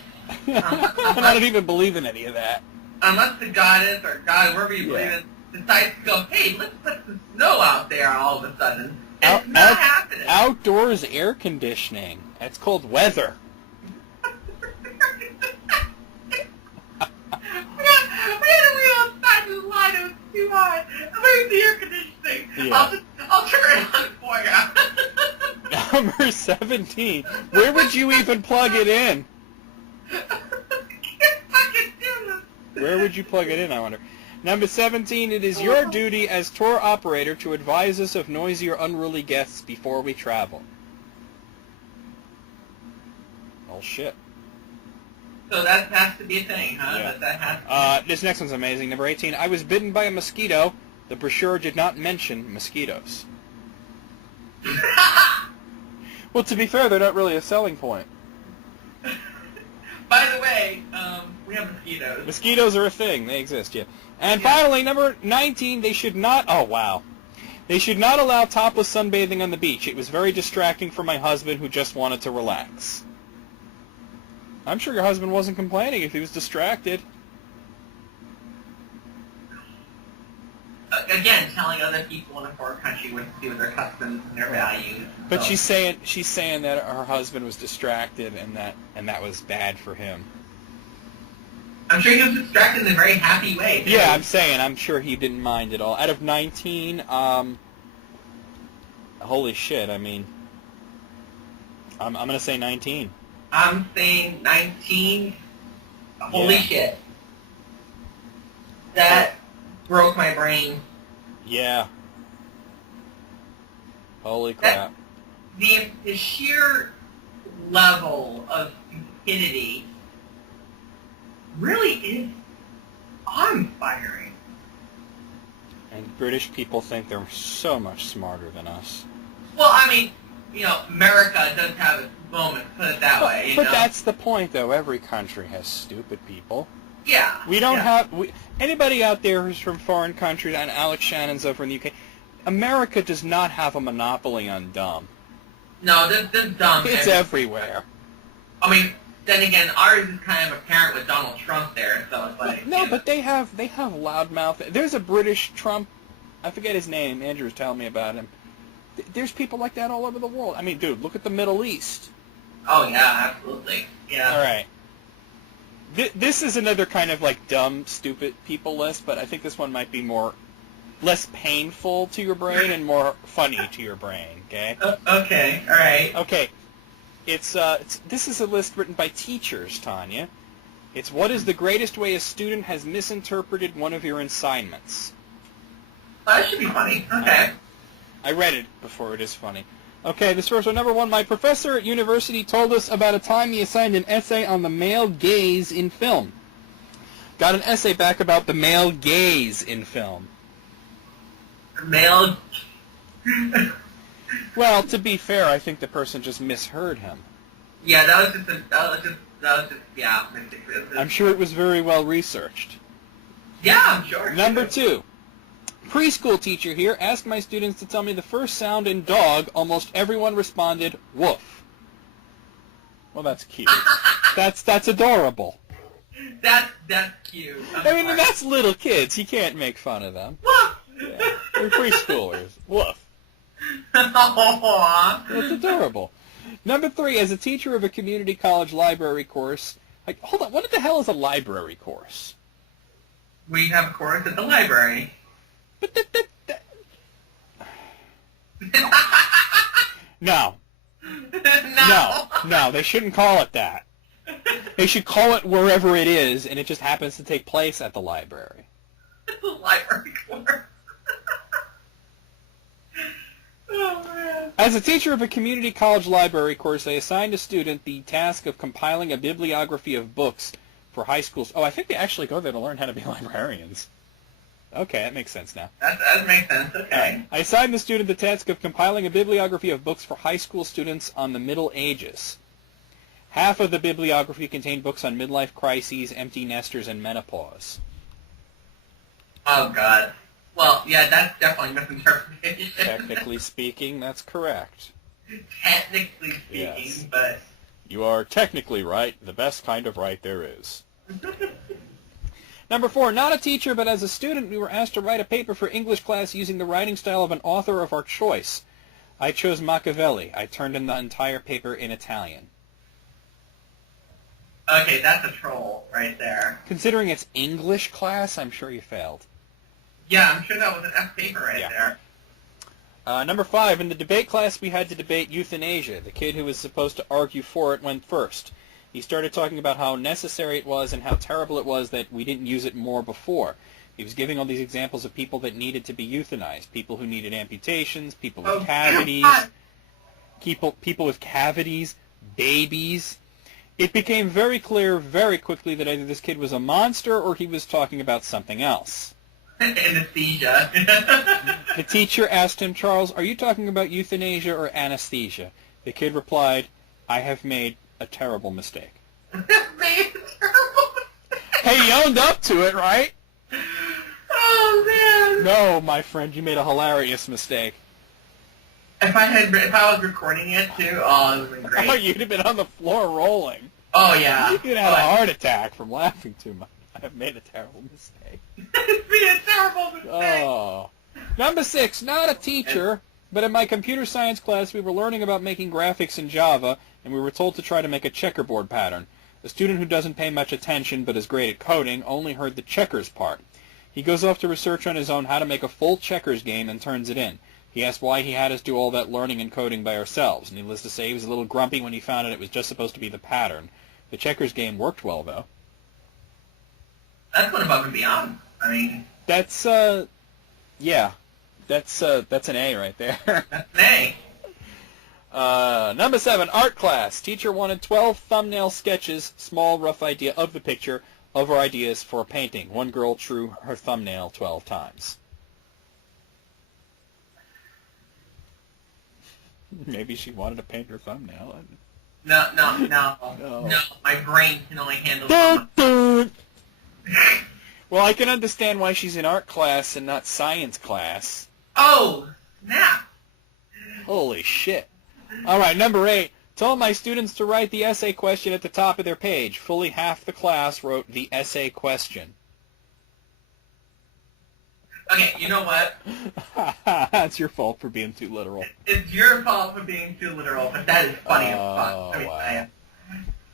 I don't even believe in any of that. Unless the goddess or God, wherever you believe in, decides to go, hey, let's put some snow out there all of a sudden. It's not happening. Outdoors air conditioning. That's called weather. We had to wait outside the line. It was too hot. Where's the air conditioning? Yeah. I'll turn it on for you. Number 17. Where would you even plug it in? I can't fucking do this. Where would you plug it in, I wonder? Number 17, it is your duty as tour operator to advise us of noisy or unruly guests before we travel. Oh, shit. So that has to be a thing, huh? Yeah. That has to be. This next one's amazing. Number 18, I was bitten by a mosquito. The brochure did not mention mosquitoes. Well, to be fair, they're not really a selling point. By the way, we have mosquitoes. Mosquitoes are a thing. They exist, yeah. And Yeah. finally, number 19, they should not... Oh, wow. They should not allow topless sunbathing on the beach. It was very distracting for my husband who just wanted to relax. I'm sure your husband wasn't complaining if he was distracted. Again, telling other people in a foreign country what to do with their customs and their values. But So, she's saying that her husband was distracted and that was bad for him. I'm sure he was distracted in a very happy way. Too. Yeah, I'm sure he didn't mind at all. Out of 19, holy shit, I mean, I'm going to say 19. I'm saying 19. Holy Yeah. shit. That broke my brain. Yeah. Holy crap. The sheer level of stupidity really is awe-inspiring. And British people think they're so much smarter than us. Well, I mean, America does have its moments, put it that way. You But know? that's the point, though. Every country has stupid people. Yeah. We don't yeah. have... anybody out there who's from foreign countries, and Alex Shannon's over in the UK, America does not have a monopoly on dumb. No, this dumb. It's everywhere. I mean, then again, ours is kind of apparent with Donald Trump there, so it's like... No, but they have loudmouth... There's a British Trump... I forget his name. Andrew was telling me about him. There's people like that all over the world. I mean, dude, look at the Middle East. Oh, yeah, absolutely. Yeah. All right. This is another kind of like dumb, stupid people list, but I think this one might be less painful to your brain and more funny to your brain. Okay. Okay. All right. Okay. This is a list written by teachers, Tanya. It's what is the greatest way a student has misinterpreted one of your assignments. Well, that should be funny. Okay. I read it before. It is funny. Okay, this first one. Number 1, my professor at university told us about a time he assigned an essay on the male gaze in film. Got an essay back about the male gaze in film. Male. Well, to be fair, I think the person just misheard him. Yeah, that was just yeah. I'm sure it was very well researched. Yeah, I'm sure. Number 2, preschool teacher here asked my students to tell me the first sound in dog. Almost everyone responded, woof. Well, that's cute. That's adorable. That's cute. I mean, that's little kids. You can't make fun of them. Yeah. They're preschoolers. Woof. Aww. That's adorable. Number 3, as a teacher of a community college library course... hold on, what the hell is a library course? We have a course at the library. But No. No, they shouldn't call it that. They should call it wherever it is, and it just happens to take place at the library. It's a library course. Oh, man. As a teacher of a community college library course, I assigned a student the task of compiling a bibliography of books for high schools. Oh, I think they actually go there to learn how to be librarians. Okay, that makes sense now. That makes sense. Okay. I assigned the student the task of compiling a bibliography of books for high school students on the Middle Ages. Half of the bibliography contained books on midlife crises, empty nesters, and menopause. Oh, God. Well, yeah, that's definitely misinterpretation. Technically speaking, that's correct. Technically speaking, Yes. but... You are technically right, the best kind of right there is. Number 4, not a teacher, but as a student, we were asked to write a paper for English class using the writing style of an author of our choice. I chose Machiavelli. I turned in the entire paper in Italian. Okay, that's a troll right there. Considering it's English class, I'm sure you failed. Yeah, I'm sure that was an F paper right Yeah. there. Number 5, in the debate class we had to debate euthanasia. The kid who was supposed to argue for it went first. He started talking about how necessary it was and how terrible it was that we didn't use it more before. He was giving all these examples of people that needed to be euthanized. People who needed amputations, people with cavities, people with cavities, babies. It became very clear very quickly that either this kid was a monster or he was talking about something else. Anesthesia. The teacher asked him, Charles, are you talking about euthanasia or anesthesia? The kid replied, I have made a terrible mistake. Made a terrible mistake. Hey, he owned up to it, right? Oh, man. No, my friend, you made a hilarious mistake. If I was recording it, too, oh, it would have been great. Oh, you'd have been on the floor rolling. Oh, yeah. You'd have had a heart attack from laughing too much. I have made a terrible mistake. It's been a terrible mistake. Oh. Number 6, not a teacher, but in my computer science class we were learning about making graphics in Java, and we were told to try to make a checkerboard pattern. A student who doesn't pay much attention but is great at coding only heard the checkers part. He goes off to research on his own how to make a full checkers game and turns it in. He asked why he had us do all that learning and coding by ourselves. Needless to say, he was a little grumpy when he found out it was just supposed to be the pattern. The checkers game worked well, though. That's what above and beyond. I mean... That's, yeah. That's an A right there. That's an A. Number 7, art class. Teacher wanted 12 thumbnail sketches, small rough idea of the picture, of her ideas for a painting. One girl drew her thumbnail 12 times. Maybe she wanted to paint her thumbnail. No. My brain can only handle Well, I can understand why she's in art class and not science class. Oh, snap. Holy shit. All right, number 8. Told my students to write the essay question at the top of their page. Fully half the class wrote the essay question. Okay, you know what? That's your fault for being too literal. It's your fault for being too literal, but that is funny as fuck. Wow.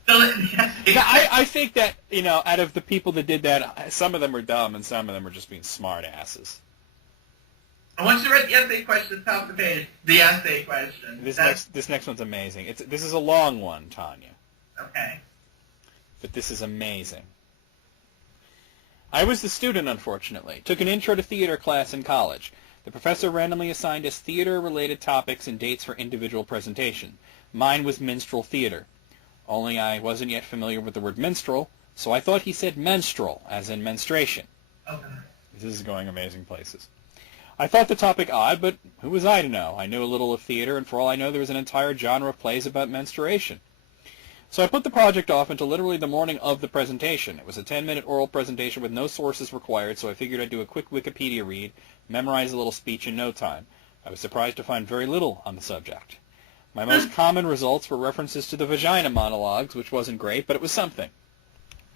So, I think that, out of the people that did that, some of them were dumb and some of them were just being smart asses. I want you to write the essay question at the top of the page. The essay question. This next one's amazing. This is a long one, Tanya. Okay. But this is amazing. I was the student, unfortunately. Took an intro to theater class in college. The professor randomly assigned us theater-related topics and dates for individual presentation. Mine was minstrel theater. Only I wasn't yet familiar with the word minstrel, so I thought he said menstrual, as in menstruation. Okay. This is going amazing places. I thought the topic odd, but who was I to know? I knew a little of theater, and for all I know, there was an entire genre of plays about menstruation. So I put the project off until literally the morning of the presentation. It was a 10-minute oral presentation with no sources required, so I figured I'd do a quick Wikipedia read, memorize a little speech in no time. I was surprised to find very little on the subject. My most common results were references to the vagina monologues, which wasn't great, but it was something.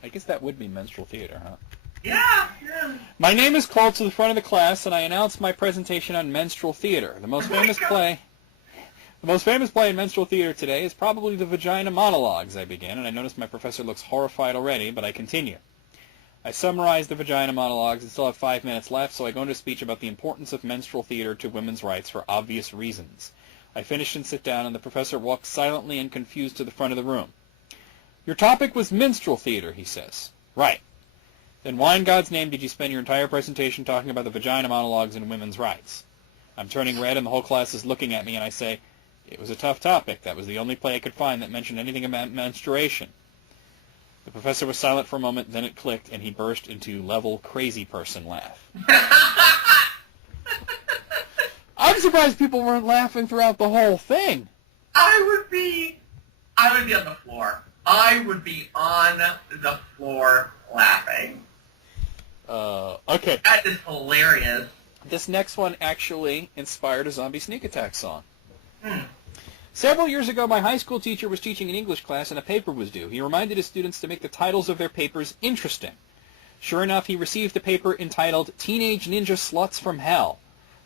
I guess that would be menstrual theater, huh? Yeah. My name is called to the front of the class, and I announced my presentation on menstrual theater. The most famous play in menstrual theater today is probably the vagina monologues, I begin, and I notice my professor looks horrified already, but I continue. I summarize the vagina monologues and still have 5 minutes left, so I go into a speech about the importance of menstrual theater to women's rights for obvious reasons. I finish and sit down, and the professor walks silently and confused to the front of the room. Your topic was minstrel theater, he says. Right. Then why in God's name did you spend your entire presentation talking about the vagina monologues and women's rights? I'm turning red, and the whole class is looking at me, and I say, it was a tough topic. That was the only play I could find that mentioned anything about menstruation. The professor was silent for a moment, then it clicked, and he burst into level crazy person laugh. I'm surprised people weren't laughing throughout the whole thing. I would be on the floor. I would be on the floor laughing. Okay. That is hilarious. This next one actually inspired a Zombie Sneak Attack song. Several years ago, my high school teacher was teaching an English class and a paper was due. He reminded his students to make the titles of their papers interesting. Sure enough, he received a paper entitled Teenage Ninja Sluts from Hell.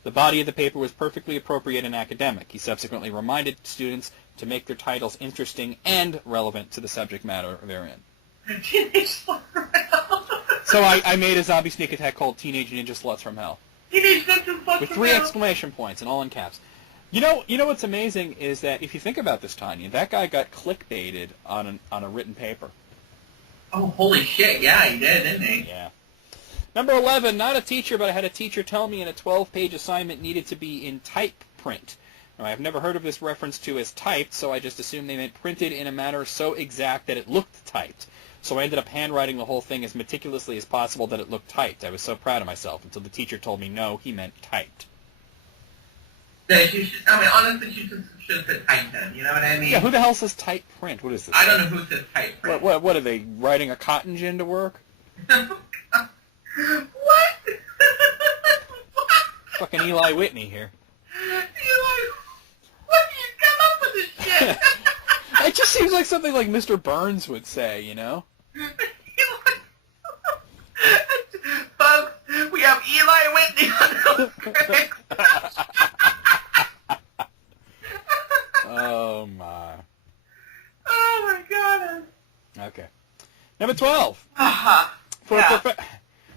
The body of the paper was perfectly appropriate and academic. He subsequently reminded students to make their titles interesting and relevant to the subject matter therein. Teenage Sluts from Hell. So I made a Zombie Sneak Attack called Teenage Ninja Sluts from Hell. Teenage Ninja Sluts With from 3 Hell. exclamation points and all in caps. You know what's amazing is that if you think about this, Tanya, that guy got clickbaited on a written paper. Oh, holy shit, yeah, he did, didn't he? Yeah. Number 11, not a teacher, but I had a teacher tell me in a 12-page assignment needed to be in type print. Now, I've never heard of this reference to as typed, so I just assumed they meant printed in a manner so exact that it looked typed. So I ended up handwriting the whole thing as meticulously as possible that it looked typed. I was so proud of myself until the teacher told me no, he meant typed. That she should, I mean, honestly, she just should have said Titan. You know what I mean? Yeah, who the hell says tight print? What is this? I don't know who says tight print. What are they, riding a cotton gin to work? What? What? Fucking Eli Whitney here. Eli, what do you come up with this shit? It just seems like something like Mr. Burns would say, you know? Folks, we have Eli Whitney on those critics. Oh, my. Oh, my God. Okay. Number 12.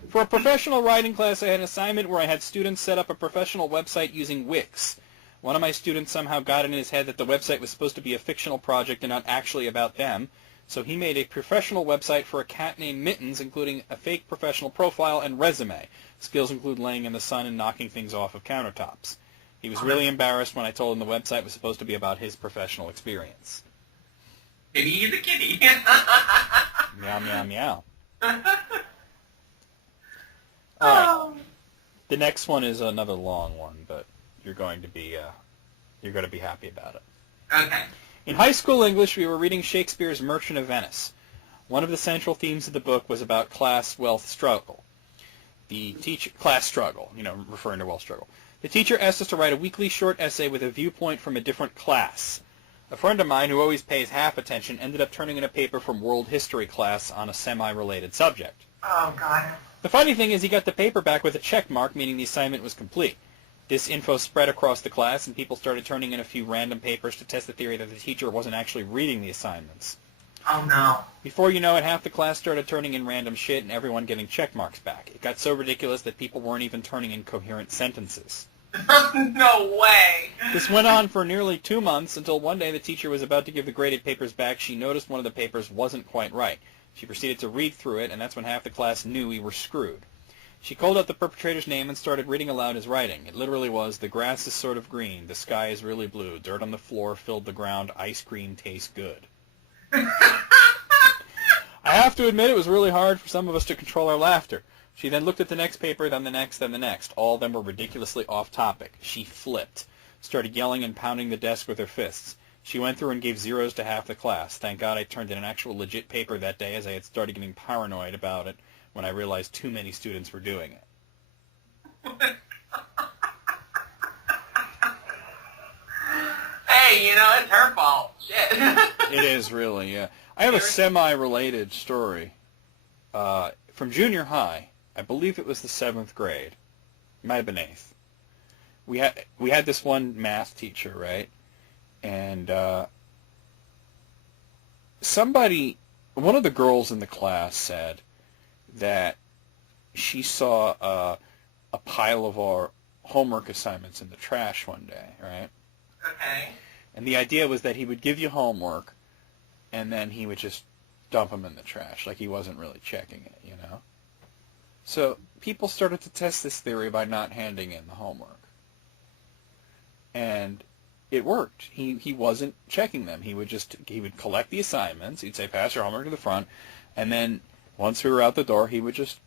For a professional writing class, I had an assignment where I had students set up a professional website using Wix. One of my students somehow got it in his head that the website was supposed to be a fictional project and not actually about them, so he made a professional website for a cat named Mittens, including a fake professional profile and resume. Skills include laying in the sun and knocking things off of countertops. He was really embarrassed when I told him the website was supposed to be about his professional experience. Maybe he's a kitty. Meow, meow, meow. All right. The next one is another long one, but you're going to be happy about it. Okay. In high school English, we were reading Shakespeare's Merchant of Venice. One of the central themes of the book was about class wealth struggle. Class struggle, referring to wealth struggle. The teacher asked us to write a weekly short essay with a viewpoint from a different class. A friend of mine who always pays half attention ended up turning in a paper from world history class on a semi-related subject. Oh, God. The funny thing is he got the paper back with a check mark, meaning the assignment was complete. This info spread across the class, and people started turning in a few random papers to test the theory that the teacher wasn't actually reading the assignments. Oh, no. Before you know it, half the class started turning in random shit and everyone getting check marks back. It got so ridiculous that people weren't even turning in coherent sentences. No way. This went on for nearly 2 months until one day the teacher was about to give the graded papers back. She noticed one of the papers wasn't quite right. She proceeded to read through it, and that's when half the class knew we were screwed. She called out the perpetrator's name and started reading aloud his writing. It literally was, "The grass is sort of green, the sky is really blue, dirt on the floor filled the ground, ice cream tastes good." I have to admit it was really hard for some of us to control our laughter. She then looked at the next paper, then the next, then the next. All of them were ridiculously off topic. She flipped, started yelling and pounding the desk with her fists. She went through and gave zeros to half the class. Thank God I turned in an actual legit paper that day, as I had started getting paranoid about it when I realized too many students were doing it. Hey, it's her fault. Shit. It is really, yeah. I have a semi-related story from junior high. I believe it was the 7th grade. It might have been 8th. We had this one math teacher, right? And one of the girls in the class said that she saw a pile of our homework assignments in the trash one day, right? Okay. And the idea was that he would give you homework, and then he would just dump them in the trash, like he wasn't really checking it, So people started to test this theory by not handing in the homework. And it worked. He wasn't checking them. He would collect the assignments. He'd say, "Pass your homework to the front," and then once we were out the door, he would just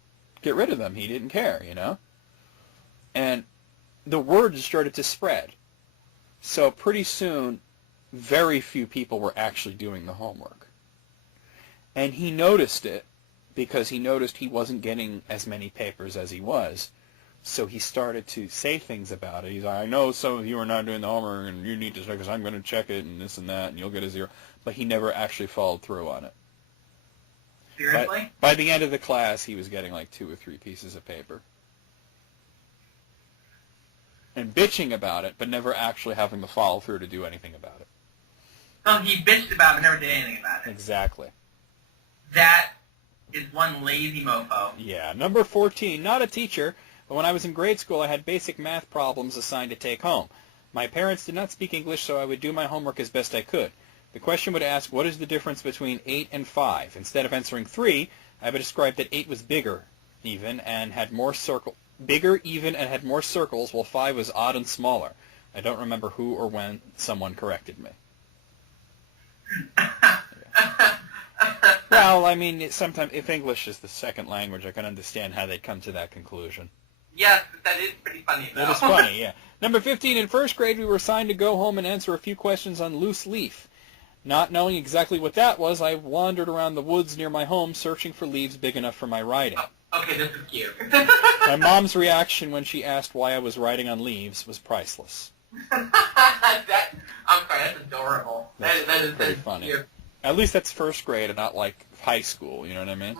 get rid of them. He didn't care, And the word started to spread. So pretty soon, very few people were actually doing the homework. And he noticed it because he noticed he wasn't getting as many papers as he was. So he started to say things about it. He's like, "I know some of you are not doing the homework, and you need to check because I'm going to check it, and this and that, and you'll get a 0." But he never actually followed through on it. Seriously? By the end of the class, he was getting like 2 or 3 pieces of paper. And bitching about it, but never actually having the follow through to do anything about it. So he bitched about it but never did anything about it. Exactly. That is one lazy mofo. Yeah. Number 14, not a teacher, but when I was in grade school, I had basic math problems assigned to take home. My parents did not speak English, so I would do my homework as best I could. The question would ask, what is the difference between 8 and 5? Instead of answering 3, I would describe that 8 was bigger, even, and had more circles, while 5 was odd and smaller. I don't remember who or when someone corrected me. Well, I mean, sometimes if English is the second language, I can understand how they'd come to that conclusion. Yes, but that is pretty funny, though. That is funny, yeah. Number 15, in first grade, we were assigned to go home and answer a few questions on loose leaf. Not knowing exactly what that was, I wandered around the woods near my home searching for leaves big enough for my writing. Okay, this is cute. My mom's reaction when she asked why I was writing on leaves was priceless. I'm sorry, that's adorable. That's that is pretty funny. Cute. At least that's first grade and not like high school, you know what I mean?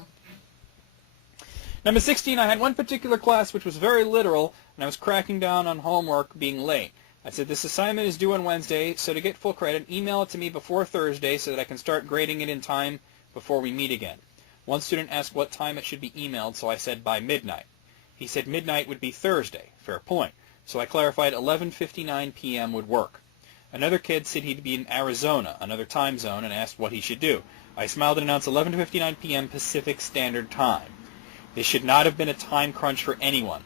Number 16, I had one particular class which was very literal, and I was cracking down on homework being late. I said, this assignment is due on Wednesday, so to get full credit, email it to me before Thursday so that I can start grading it in time before we meet again. One student asked what time it should be emailed, so I said by midnight. He said midnight would be Thursday. Fair point. So I clarified 11:59 p.m. would work. Another kid said he'd be in Arizona, another time zone, and asked what he should do. I smiled and announced 11:59 p.m. Pacific Standard Time. This should not have been a time crunch for anyone.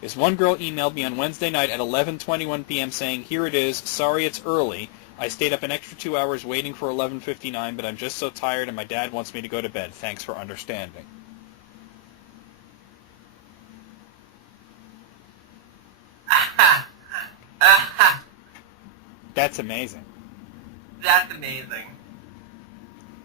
This one girl emailed me on Wednesday night at 11:21 p.m. saying, here it is, sorry it's early. I stayed up an extra 2 hours waiting for 11:59, but I'm just so tired and my dad wants me to go to bed. Thanks for understanding. That's amazing. That's amazing.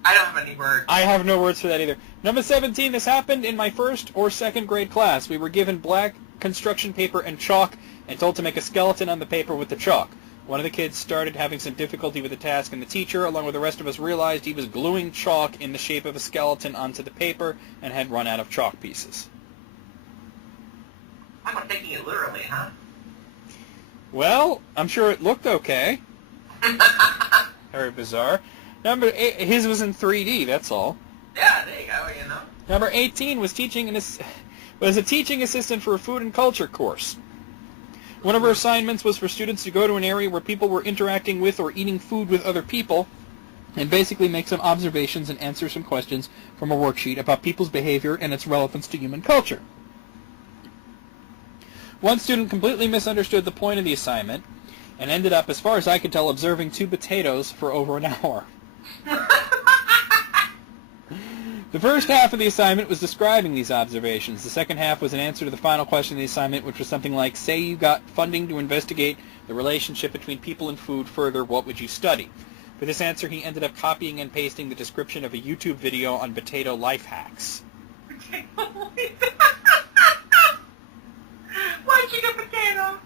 I don't have any words. I have no words for that either. Number 17, this happened in my first or second grade class. We were given black construction paper and chalk and told to make a skeleton on the paper with the chalk. One of the kids started having some difficulty with the task, and the teacher, along with the rest of us, realized he was gluing chalk in the shape of a skeleton onto the paper and had run out of chalk pieces. I'm not taking it literally, huh? Well, I'm sure it looked okay. Very bizarre. Number 8, his was in 3D, that's all. Yeah, there you go, you know. Number 18 was was a teaching assistant for a food and culture course. One of her assignments was for students to go to an area where people were interacting with or eating food with other people and basically make some observations and answer some questions from a worksheet about people's behavior and its relevance to human culture. One student completely misunderstood the point of the assignment and ended up, as far as I could tell, observing 2 potatoes for over an hour. The first half of the assignment was describing these observations. The second half was an answer to the final question of the assignment, which was something like, say you got funding to investigate the relationship between people and food further, what would you study? For this answer, he ended up copying and pasting the description of a YouTube video on potato life hacks. Why'd you get potato?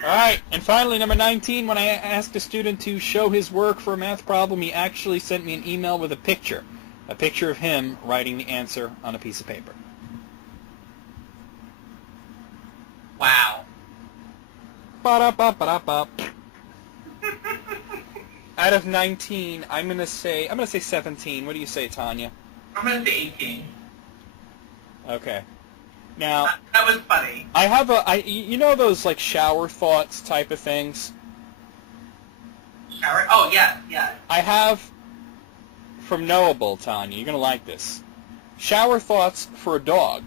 All right, and finally, number 19, when I asked a student to show his work for a math problem, he actually sent me an email with a picture of him writing the answer on a piece of paper. Wow. Ba-da-ba-ba-da-ba. Out of 19, I'm gonna say 17. What do you say, Tanya? I'm going to say 18. Okay. Now, That was funny. I have you know those like shower thoughts type of things? Shower? Oh, yes, yes. I have from Knowable, Tanya. You're gonna like this. Shower thoughts for a dog.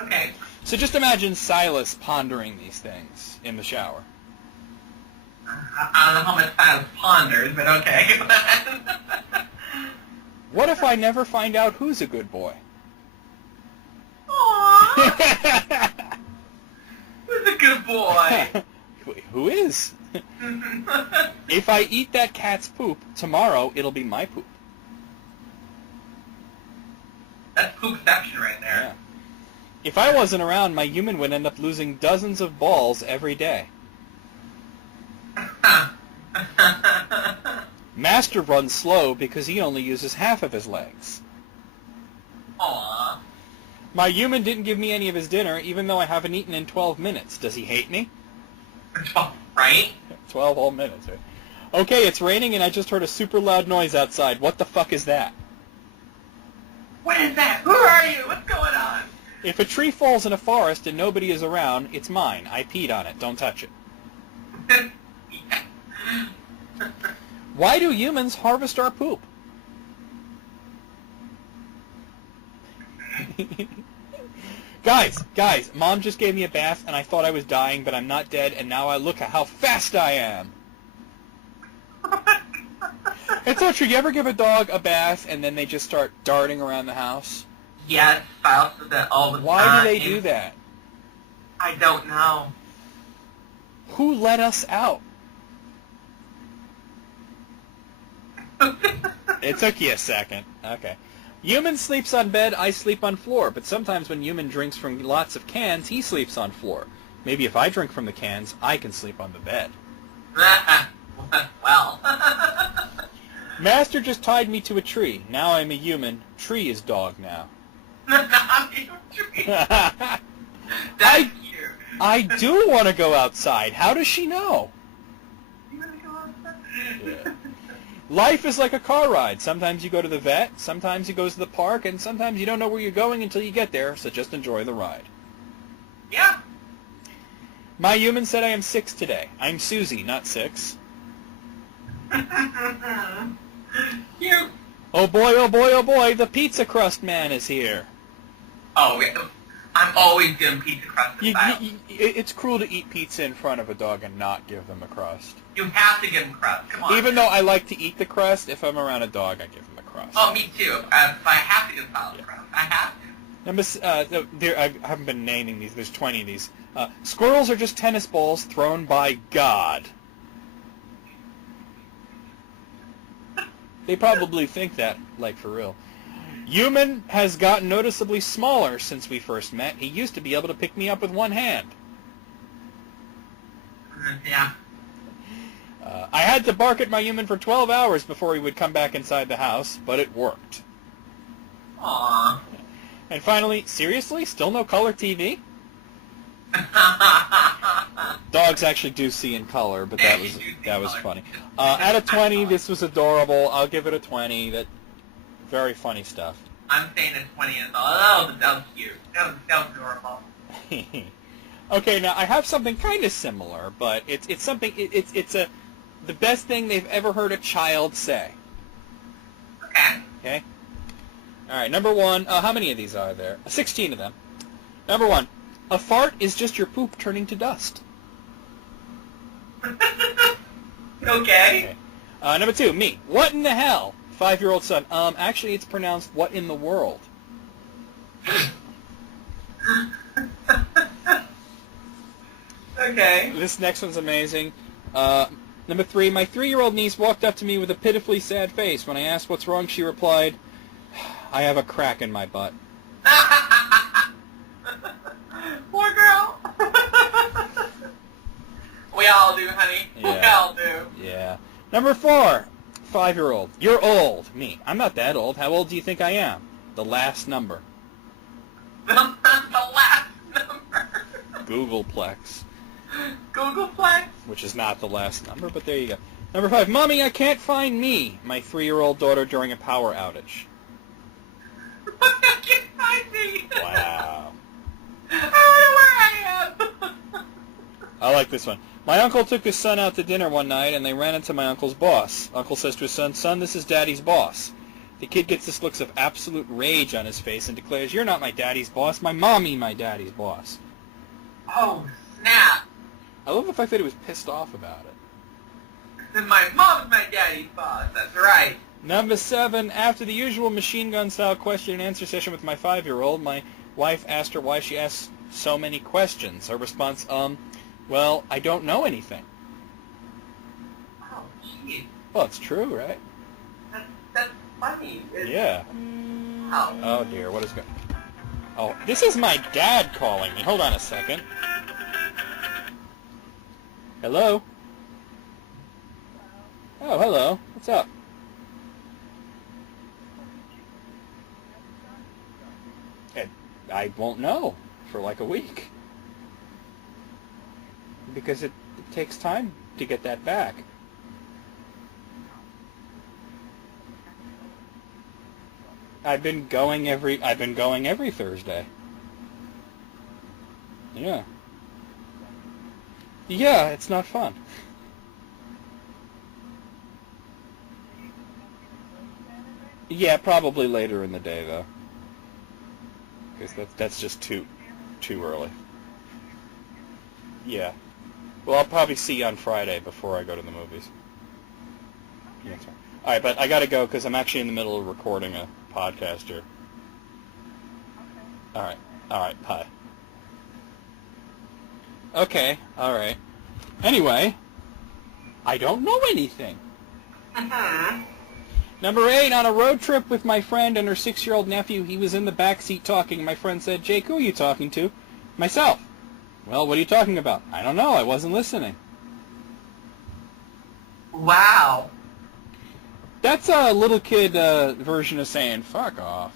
Okay. So just imagine Silas pondering these things in the shower. I don't know how much Silas ponders, but okay. What if I never find out who's a good boy? Aww. Who's a good boy? Who is? If I eat that cat's poop, tomorrow it'll be my poop. That's poopception right there. Yeah. If I wasn't around, my human would end up losing dozens of balls every day. Master runs slow because he only uses half of his legs. Aww. My human didn't give me any of his dinner, even though I haven't eaten in 12 minutes. Does he hate me? Right? 12 whole minutes, right? Okay, it's raining and I just heard a super loud noise outside. What the fuck is that? What is that? Who are you? What's going on? If a tree falls in a forest and nobody is around, it's mine. I peed on it. Don't touch it. Why do humans harvest our poop? Guys, Mom just gave me a bath and I thought I was dying, but I'm not dead, and now I look at how fast I am. It's so true. You ever give a dog a bath and then they just start darting around the house? Yes, I also do that all the time. Why do they do that? I don't know. Who let us out? It took you a second. Okay. Human sleeps on bed, I sleep on floor. But sometimes when human drinks from lots of cans, he sleeps on floor. Maybe if I drink from the cans, I can sleep on the bed. Well. Master just tied me to a tree. Now I'm a human. Tree is dog now. That's cute. I do want to go outside. How does she know? You wanna go outside? Yeah. Life is like a car ride. Sometimes you go to the vet, sometimes you go to the park, and sometimes you don't know where you're going until you get there, so just enjoy the ride. Yeah. My human said I am 6 today. I'm Susie, not 6. Cute. Oh boy, oh boy, oh boy, the pizza crust man is here. Oh, I'm always doing pizza crust style. It's cruel to eat pizza in front of a dog and not give them a crust. You have to give them crust. Come on. Even though I like to eat the crust, if I'm around a dog, I give them a crust. Oh, me too. I have to give solid crust. I have to. I haven't been naming these. There's 20 of these. Squirrels are just tennis balls thrown by God. They probably think that, like, for real. Human has gotten noticeably smaller since we first met. He used to be able to pick me up with one hand. Yeah. I had to bark at my human for 12 hours before he would come back inside the house, but it worked. Aww. And finally, seriously? Still no color TV? Dogs actually do see in color, but that was funny. Out of 20, this was adorable. I'll give it a 20. That very funny stuff. I'm saying a 20 as well. That was cute. That was adorable. Okay, now I have something kind of similar, but it's something it's the best thing they've ever heard a child say. Okay. Okay. All right. Number 1. How many of these are there? 16 of them. Number 1. A fart is just your poop turning to dust. Okay. Number 2. Me. What in the hell? 5-year-old son. Actually, it's pronounced what in the world. Okay. This next one's amazing. Number 3, my 3-year-old niece walked up to me with a pitifully sad face. When I asked what's wrong, she replied, I have a crack in my butt. Poor girl. We all do, honey. Yeah. We all do. Yeah. Number 4, 5-year-old. You're old. Me. I'm not that old. How old do you think I am? The last number. The last number. Googleplex. Googleplex. Which is not the last number, but there you go. Number 5, Mommy, I can't find me, my 3-year-old daughter during a power outage. I can't find me. Wow. I don't know where I am. I like this one. My uncle took his son out to dinner one night, and they ran into my uncle's boss. Uncle says to his son, Son, this is Daddy's boss. The kid gets this look of absolute rage on his face and declares, You're not my daddy's boss. My mommy my daddy's boss. Oh, snap. I love the fact that he was pissed off about it. And my mom's my daddy's boss. That's right. Number 7, after the usual machine gun-style question and answer session with my 5-year-old, my wife asked her why she asked so many questions. Her response, well, I don't know anything. Oh, jeez. Well, it's true, right? That's funny. Yeah. Oh. Oh, dear, what is going... Oh, this is my dad calling me. Hold on a second. Hello? Oh, hello. What's up? I won't know for like a week. Because it takes time to get that back. I've been going every Thursday. Yeah. Yeah, it's not fun. Yeah, probably later in the day though. Because that's just too early. Yeah. Well, I'll probably see you on Friday before I go to the movies. Yeah, that's right. All right, but I gotta go because I'm actually in the middle of recording a podcast here. Okay. All right, bye. Okay, all right. Anyway, I don't know anything. Mm-hmm. Number 8, on a road trip with my friend and her 6-year-old nephew, he was in the back seat talking. My friend said, "Jake, who are you talking to?" "Myself." "Well, what are you talking about?" "I don't know. I wasn't listening." Wow. That's a little kid version of saying, "Fuck off."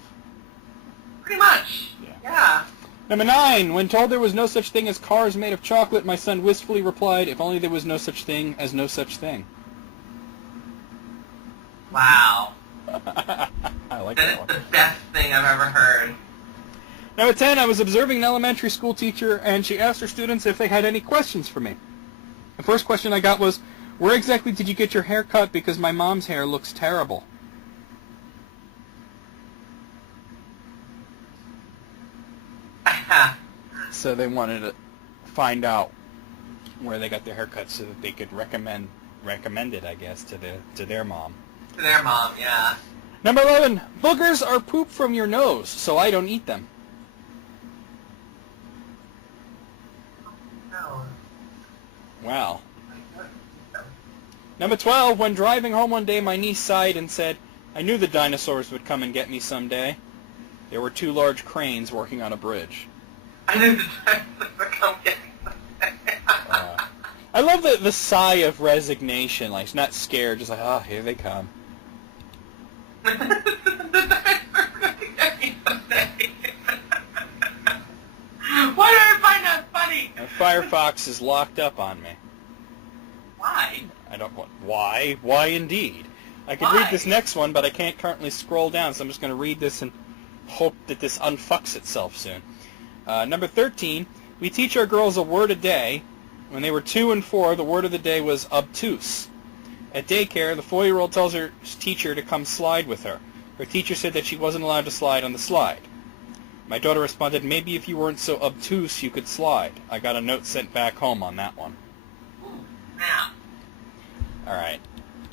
Pretty much. Yeah. Number 9, when told there was no such thing as cars made of chocolate, my son wistfully replied, "If only there was no such thing as no such thing." Wow. I like That that is one. the best thing I've ever heard. Number 10, I was observing an elementary school teacher, and she asked her students if they had any questions for me. The first question I got was, "Where exactly did you get your hair cut? Because my mom's hair looks terrible." So they wanted to find out where they got their haircut so that they could recommend it, I guess, to their mom. To their mom, yeah. Number 11, boogers are poop from your nose, so I don't eat them. No. Wow. Number 12, when driving home one day, my niece sighed and said, "I knew the dinosaurs would come and get me someday. There were 2 large cranes working on a bridge." I knew the dinosaurs would come get me. I love the sigh of resignation, like she's not scared, just like, "Oh, here they come." The dinosaurs would come get me someday. Why do I find that funny? Firefox is locked up on me. Why? I don't want... Why? Why indeed? I could Why? read this next one, but I can't currently scroll down, so I'm just going to read this and hope that this unfucks itself soon. Number 13, we teach our girls a word a day. When they were 2 and 4, the word of the day was obtuse. At daycare, the 4-year-old tells her teacher to come slide with her. Her teacher said that she wasn't allowed to slide on the slide. My daughter responded, "Maybe if you weren't so obtuse, you could slide." I got a note sent back home on that one. Now. All right.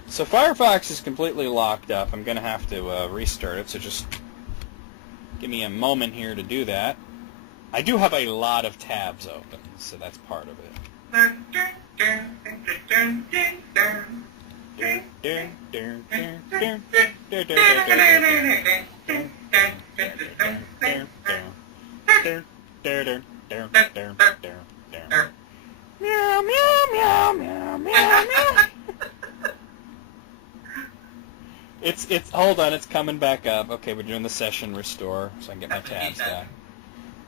So Firefox is completely locked up. I'm going to have to restart it, so just give me a moment here to do that. I do have a lot of tabs open, so that's part of it. Meow, meow, meow, meow, meow, meow. It's hold on, it's coming back up. Okay, we're doing the session restore, so I can get my tabs back.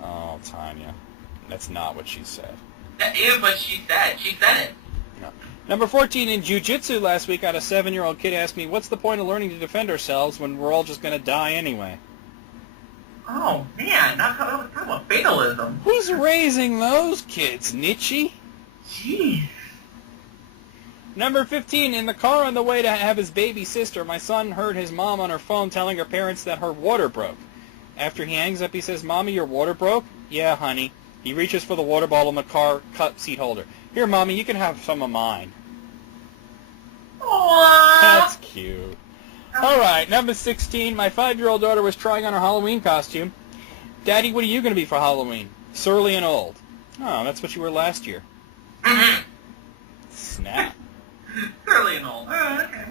Oh, Tanya, that's not what she said. That is what she said. She said it. No. Number 14, in jiu-jitsu last week, I had a 7-year-old kid ask me, "What's the point of learning to defend ourselves when we're all just going to die anyway?" Oh, man. That's talking about fatalism. Who's raising those kids, Nietzsche? Jeez. Number 15, in the car on the way to have his baby sister, my son heard his mom on her phone telling her parents that her water broke. After he hangs up, he says, "Mommy, your water broke?" "Yeah, honey." He reaches for the water bottle in the car seat holder. "Here, Mommy, you can have some of mine." Aww. That's cute. All right, number 16, my 5-year-old daughter was trying on her Halloween costume. "Daddy, what are you going to be for Halloween?" "Surly and old." "Oh, that's what you were last year." Snap. Surly and old. Oh, okay.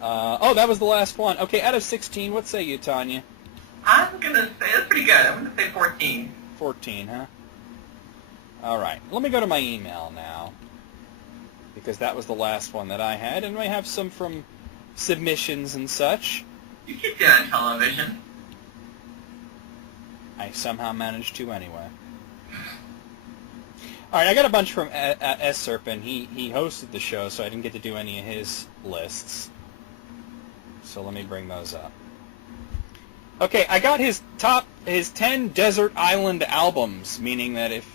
Oh, that was the last one. Okay, out of 16, what say you, Tanya? I'm going to say, that's pretty good. I'm going to say 14. 14, huh? All right, let me go to my email now, because that was the last one that I had, and I have some from submissions and such. You keep doing on television. I somehow managed to anyway. All right, I got a bunch from S. Serpent. He hosted the show, so I didn't get to do any of his lists. So let me bring those up. Okay, I got his 10 desert island albums, meaning that if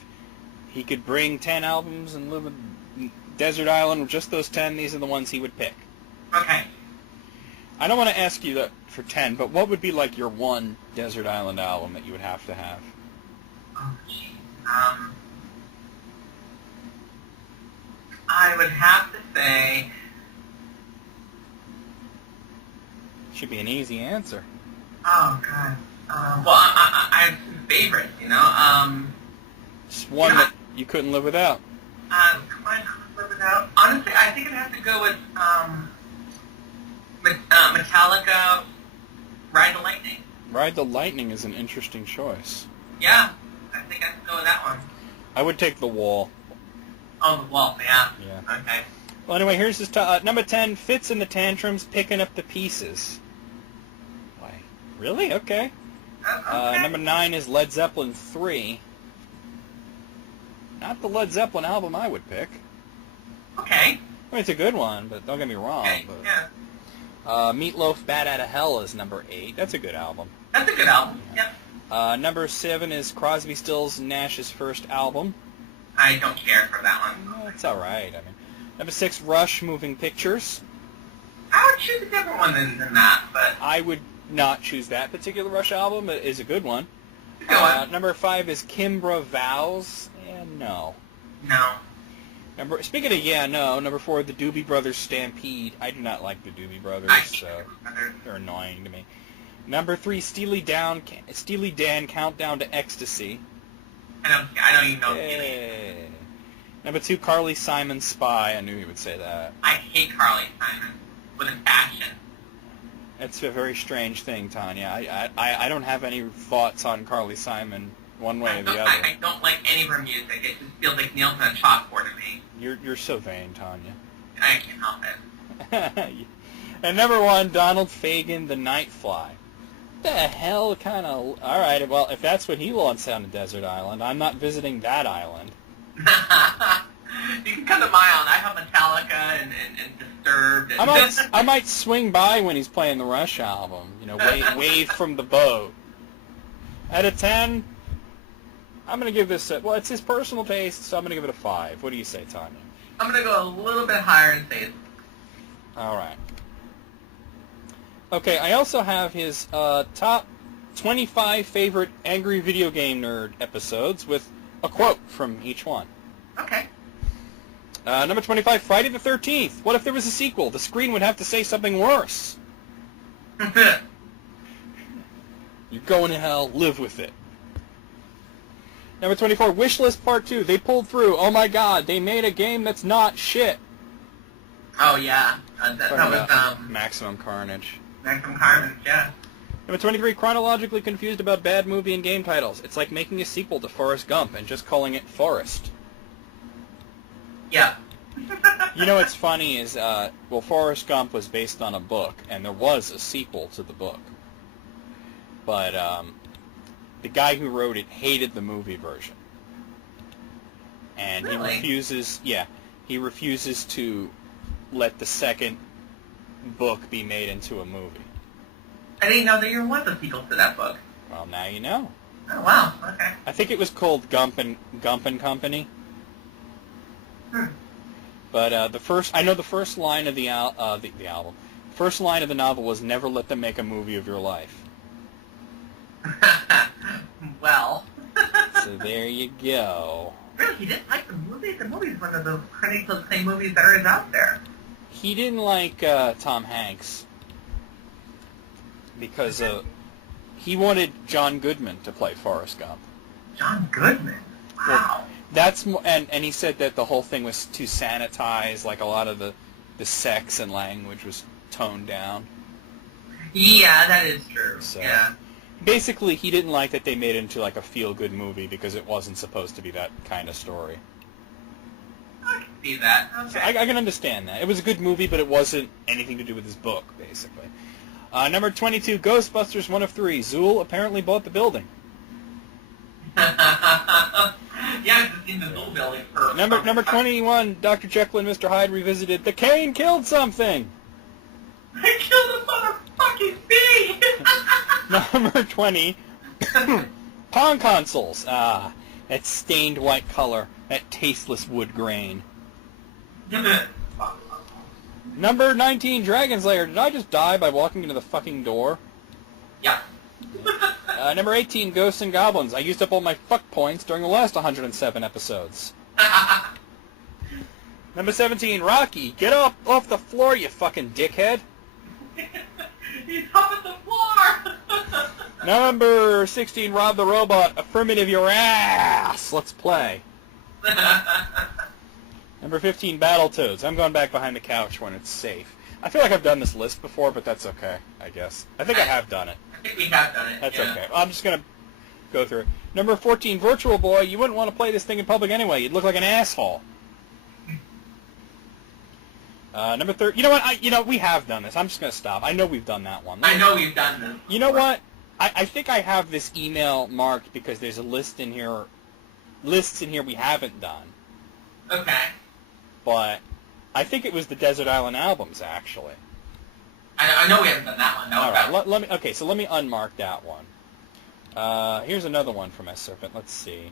he could bring 10 albums and live in desert island with just those 10, these are the ones he would pick. Okay. I don't want to ask you that for 10, but what would be like your one desert island album that you would have to have? Oh, jeez. I would have to say Should be an easy answer. Oh God. Well, I have two favorites. Just one that you couldn't live without. Come on, live without. Honestly, I think I'd have to go with Metallica. Ride the Lightning. Ride the Lightning is an interesting choice. Yeah, I think I could go with that one. I would take The Wall. Oh, The Wall. Yeah. Yeah. Okay. Well, anyway, here's this number 10. Fits in the Tantrums, picking up the pieces. Why? Really? Okay. Okay. Number 9 is Led Zeppelin 3. Not the Led Zeppelin album I would pick. Okay. I mean, it's a good one, but don't get me wrong. Okay. But, Yeah. Meatloaf, Bad Outta Hell is number 8. That's a good album. That's a good album. Yep. Number 7 is Crosby, Stills, Nash's first album. I don't care for that one. Well, it's all right. I mean, number 6, Rush, Moving Pictures. I would choose a different one than that, but I would not choose that particular Rush album. It is a good one. go on. Number 5 is Kimbra, Vows. And no. No. Speaking of number 4, the Doobie Brothers Stampede. I do not like the Doobie Brothers, I so rather. they're annoying to me. Number 3, Steely Dan, Countdown to Ecstasy. I don't even know. Yay. Number 2, Carly Simon, Spy. I knew you would say that. I hate Carly Simon with a passion. That's a very strange thing, Tanya. I don't have any thoughts on Carly Simon one way or the other. I don't like any of her music. It just feels like nails on a chalkboard to me. You're so vain, Tanya. I can't help it. And number 1, Donald Fagen, The Nightfly. The hell kind of... All right, well, if that's what he wants on a desert island, I'm not visiting that island. You can come to my island. I have Metallica and Disturbed. And I might swing by when he's playing the Rush album. Wave from the boat. Out of 10, I'm going to give this well, it's his personal taste, so I'm going to give it a 5. What do you say, Tanya? I'm going to go a little bit higher and say it's... All right. Okay, I also have his top 25 favorite Angry Video Game Nerd episodes with a quote from each one. Okay. Number 25, Friday the 13th. What if there was a sequel? The screen would have to say something worse. You're going to hell, live with it. Number 24, Wishlist Part 2. They pulled through. Oh my god, they made a game that's not shit. Oh, yeah. That was, Maximum Carnage. Maximum Carnage, yeah. Number 23, chronologically confused about bad movie and game titles. It's like making a sequel to Forrest Gump and just calling it Forrest. Yeah. You know what's funny is, Forrest Gump was based on a book, and there was a sequel to the book. But, the guy who wrote it hated the movie version. And Really? he refuses to let the second book be made into a movie. I didn't know there was a sequel to that book. Well, now you know. Oh, wow. Okay. I think it was called Gump and Company. But I know the first line of the album. First line of the novel was "Never let them make a movie of your life." Well. So there you go. Really, he didn't like the movie? The movie's one of the pretty acclaimed movies there is out there. He didn't like Tom Hanks because he wanted John Goodman to play Forrest Gump. John Goodman? Wow. Well, and he said that the whole thing was too sanitized, like a lot of the sex and language was toned down. Yeah, that is true. So, yeah. Basically, he didn't like that they made it into like a feel-good movie because it wasn't supposed to be that kind of story. I can see that. Okay. So I can understand that. It was a good movie, but it wasn't anything to do with his book, basically. Number 22, Ghostbusters 1 of 3. Zool apparently bought the building. Yeah, I've just seen the Zool building for... Number 21, Dr. Jekyll and Mr. Hyde revisited. The cane killed something! I killed a motherfucking bee! Number 20, Pong consoles. Ah, that stained white color, that tasteless wood grain. Number 19, Dragon's Lair. Did I just die by walking into the fucking door? Yeah. Number 18, Ghosts and Goblins. I used up all my fuck points during the last 107 episodes. Number 17, Rocky. Get up off the floor, you fucking dickhead. He's up at the floor! Number 16, Rob the Robot. Affirmative your ass. Let's play. Number 15, Battletoads. I'm going back behind the couch when it's safe. I feel like I've done this list before, but that's okay, I guess. I think I have done it. I think we have done it. That's yeah. okay. I'm just going to go through it. Number 14, Virtual Boy. You wouldn't want to play this thing in public anyway. You'd look like an asshole. Number 30. You know what? We have done this. I'm just going to stop. I know we've done that one. I know we've done this. You know what? I think I have this email marked because there's a lists in here we haven't done. Okay. But I think it was the Desert Island albums, actually. I know we haven't done that one. No, All right. Let me unmark that one. Here's another one from S Serpent. Let's see.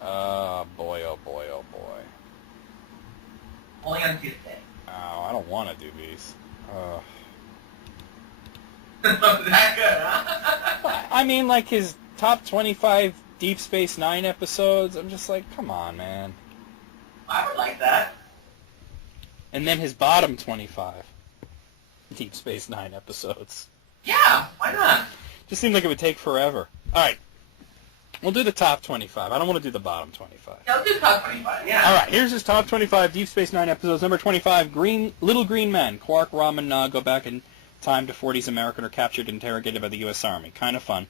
Boy, oh boy, oh boy. Only on Tuesday. Oh, I don't want to do these. That good, huh? I mean, like his top 25 Deep Space Nine episodes. I'm just like, come on, man. I would like that. And then his bottom 25 Deep Space Nine episodes. Yeah, why not? Just seemed like it would take forever. All right. We'll do the top 25. I don't want to do the bottom 25. Yeah, let's do top 25, yeah. All right, here's his top 25 Deep Space Nine episodes. Number 25, Little Green Men. Quark, Rom, and Nog go back in time to 40s America and are captured and interrogated by the U.S. Army. Kind of fun.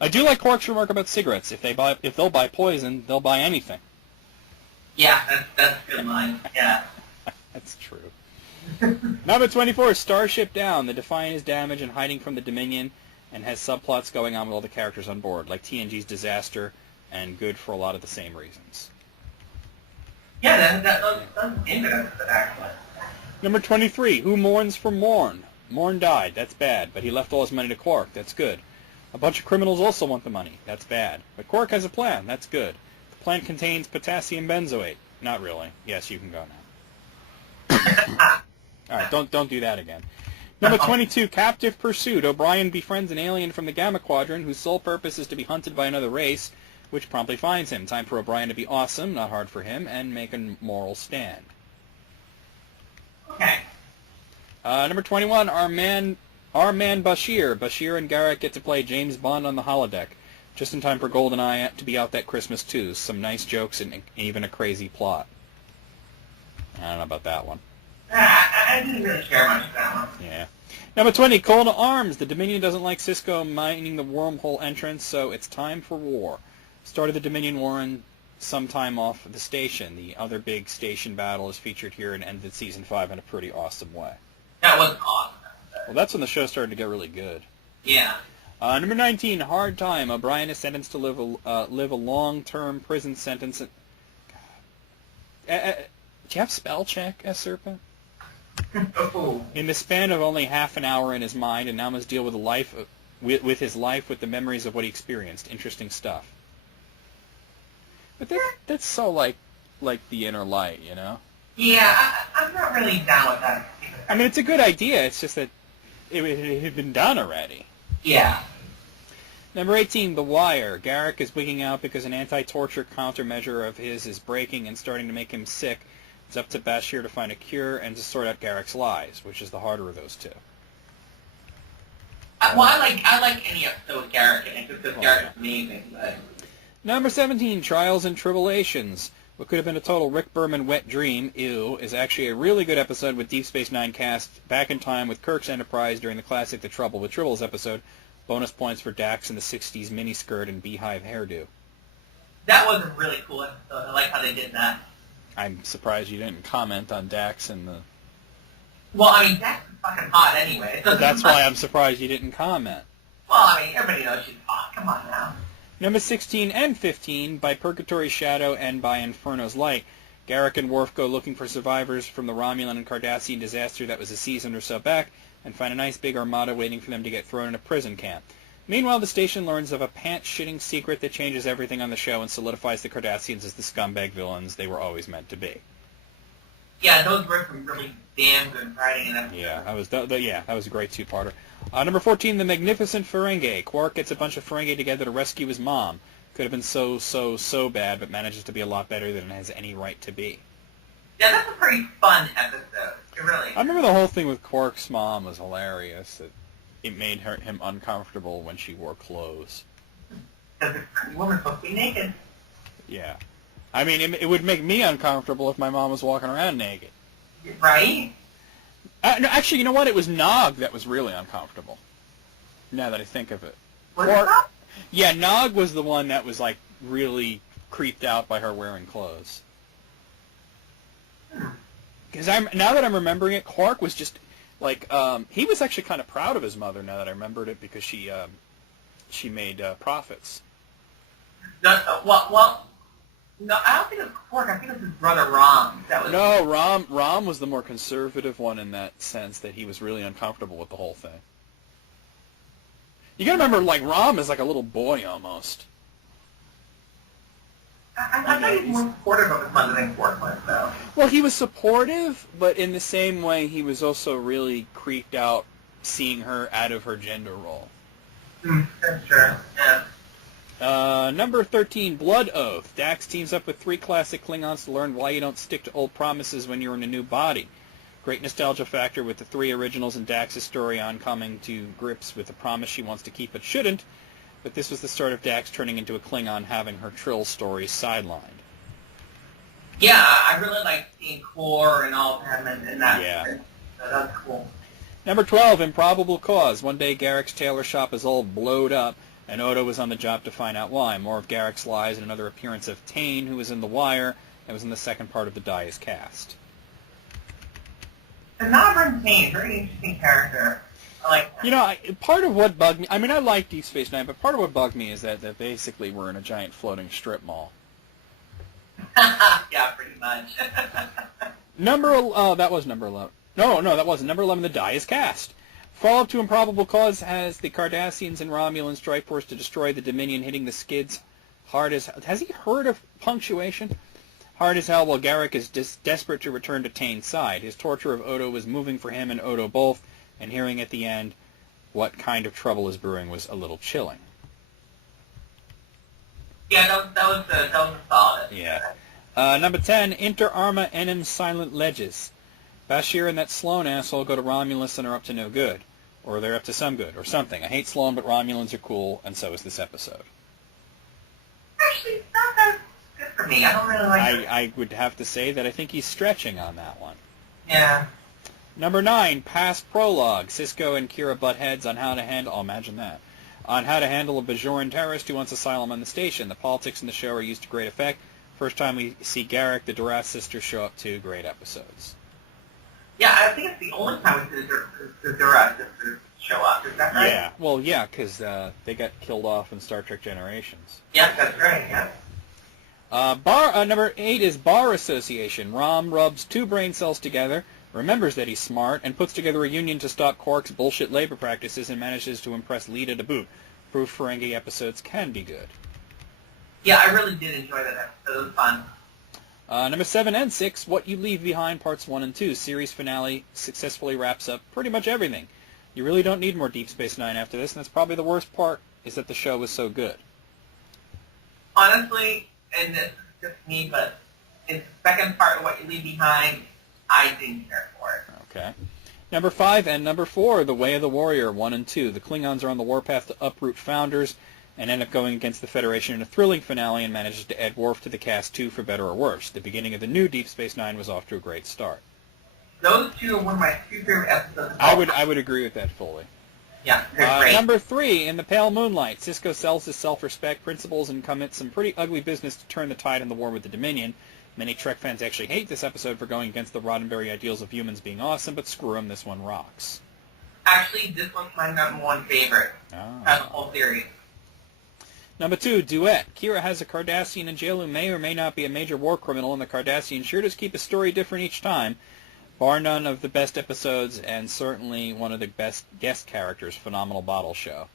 I do like Quark's remark about cigarettes. If they'll buy poison, they'll buy anything. Yeah, that's a good line. Yeah. That's true. Number 24 is Starship Down. The Defiant is damaged and hiding from the Dominion and has subplots going on with all the characters on board, like TNG's Disaster and good for a lot of the same reasons. Yeah, that's interesting, actually. Number 23, Who Mourns for Morn? Morn died. That's bad, but he left all his money to Quark. That's good. A bunch of criminals also want the money. That's bad. But Quark has a plan. That's good. The plan contains potassium benzoate. Not really. Yes, you can go now. All right, don't do that again. Number 22, Captive Pursuit. O'Brien befriends an alien from the Gamma Quadrant whose sole purpose is to be hunted by another race, which promptly finds him. Time for O'Brien to be awesome, not hard for him, and make a moral stand. Okay. Number 21, our man Bashir. Bashir and Garak get to play James Bond on the holodeck, just in time for GoldenEye to be out that Christmas too. Some nice jokes and even a crazy plot. I don't know about that one. I didn't really care much about that one. Yeah. Number 20, Call to Arms. The Dominion doesn't like Cisco mining the wormhole entrance, so it's time for war. Started the Dominion war and some time off the station. The other big station battle is featured here and ended Season 5 in a pretty awesome way. That was awesome. Well, that's when the show started to get really good. Yeah. Number 19, Hard Time. O'Brien is sentenced to live a long-term prison sentence. Do you have spell check, S Serpent? In the span of only half an hour in his mind, and now must deal with his life with the memories of what he experienced. Interesting stuff. But that's so like the Inner Light, you know? Yeah, I'm not really down with that. I mean, it's a good idea. It's just that it had been done already. Yeah. Number 18, The Wire. Garak is wigging out because an anti-torture countermeasure of his is breaking and starting to make him sick. It's up to Bashir to find a cure and to sort out Garak's lies, which is the harder of those two. Well, I like any episode with Garak in it because Garak is amazing. But... Number 17, Trials and Tribulations. What could have been a total Rick Berman wet dream, is actually a really good episode with Deep Space Nine cast back in time with Kirk's Enterprise during the classic The Trouble with Tribbles episode. Bonus points for Dax in the 60s miniskirt and beehive hairdo. That was a really cool episode. I like how they did that. I'm surprised you didn't comment on Dax and the... Well, I mean, Dax is fucking hot anyway. That's why I'm surprised you didn't comment. Well, I mean, everybody knows she's hot. Come on now. Number 16 and 15, By Purgatory's Shadow and By Inferno's Light. Garak and Worf go looking for survivors from the Romulan and Cardassian disaster that was a season or so back, and find a nice big armada waiting for them to get thrown in a prison camp. Meanwhile, the station learns of a pants-shitting secret that changes everything on the show and solidifies the Cardassians as the scumbag villains they were always meant to be. Yeah, those were some really damn good writing in them. Yeah, that was a great two-parter. Number 14, The Magnificent Ferengi. Quark gets a bunch of Ferengi together to rescue his mom. Could have been so bad, but manages to be a lot better than it has any right to be. Yeah, that's a pretty fun episode. It really is. I remember the whole thing with Quark's mom was hilarious. It made him uncomfortable when she wore clothes. Because a woman's supposed to be naked. Yeah. I mean, it would make me uncomfortable if my mom was walking around naked. Right? No, actually, you know what? It was Nog that was really uncomfortable. Now that I think of it. Was it that? Yeah, Nog was the one that was, like, really creeped out by her wearing clothes. Because now that I'm remembering it, Quark was just, like, he was actually kind of proud of his mother now that I remembered it because she made profits. No, no, I don't think it was Quark. I think it was his brother Rom. That was No, Rom was the more conservative one in that sense that he was really uncomfortable with the whole thing. You gotta remember, like, Rom is like a little boy almost. I thought he was more supportive of his mother than Quark was, though. Well, he was supportive, but in the same way, he was also really creeped out seeing her out of her gender role. That's true, yeah. Number 13, Blood Oath. Dax teams up with 3 classic Klingons to learn why you don't stick to old promises when you're in a new body. Great nostalgia factor with the 3 originals and Dax's story on coming to grips with a promise she wants to keep but shouldn't, but this was the start of Dax turning into a Klingon having her Trill story sidelined. Yeah, I really liked seeing Core and all of them in that. Yeah. So that was cool. Number 12, Improbable Cause. One day Garrick's tailor shop is all blowed up, and Odo was on the job to find out why. More of Garrick's lies and another appearance of Tane, who was in The Wire, and was in the second part of the Die is Cast. And Navran Tane, very interesting character. I like that. You know, part of what bugged me, I mean, I like Deep Space Nine, but part of what bugged me is that basically we're in a giant floating strip mall. Yeah, pretty much. That was number 11. No, that wasn't. Number 11, The Die is Cast. Follow-up to Improbable Cause has the Cardassians and Romulan strike force to destroy the Dominion, hitting the skids hard as... Has he heard of punctuation? Hard as hell, while Garrick is desperate to return to Tane's side. His torture of Odo was moving for him and Odo both, and hearing at the end what kind of trouble is brewing was a little chilling. Yeah, that was a solid. Yeah. Number 10, Inter Arma Enim Silent Ledges. Bashir and that Sloan asshole go to Romulus and are up to no good. Or they're up to some good, or something. I hate Sloan, but Romulans are cool, and so is this episode. Actually, not that good for me. I don't really like it. I would have to say that I think he's stretching on that one. Yeah. Number 9, Past Prologue. Cisco and Kira butt heads on how to handle... Oh, imagine that. On how to handle a Bajoran terrorist who wants asylum on the station. The politics in the show are used to great effect. First time we see Garrick, the Duras sisters show up too. Great episodes. Yeah, I think it's the only time we see the Duras sisters show up. Is that right? Yeah. Well, yeah, because they got killed off in Star Trek Generations. Yeah, that's right, yeah. Number 8 is Bar Association. Rom rubs 2 brain cells together, remembers that he's smart, and puts together a union to stop Quark's bullshit labor practices and manages to impress Lita to boot. Proof Ferengi episodes can be good. Yeah, I really did enjoy that episode. It was fun. Number 7 and 6, What You Leave Behind Parts 1 and 2. Series finale successfully wraps up pretty much everything. You really don't need more Deep Space Nine after this, and that's probably the worst part, is that the show was so good. Honestly, and this is just me, but in the second part of What You Leave Behind, I didn't care for it. Okay. Number 5 and number 4, The Way of the Warrior 1 and 2. The Klingons are on the warpath to uproot Founders and end up going against the Federation in a thrilling finale and manages to add Worf to the cast too, for better or worse. The beginning of the new Deep Space Nine was off to a great start. Those two are one of my 2 favorite episodes. I would agree with that fully. Yeah, they're great. Number 3, In the Pale Moonlight. Cisco sells his self-respect, principles, and commits some pretty ugly business to turn the tide in the war with the Dominion. Many Trek fans actually hate this episode for going against the Roddenberry ideals of humans being awesome, but screw 'em, this one rocks. Actually, this one's my number 1 favorite out of the whole series. Number 2, Duet. Kira has a Cardassian in jail who may or may not be a major war criminal, and the Cardassian sure does keep a story different each time. Bar none of the best episodes, and certainly one of the best guest characters, phenomenal bottle show.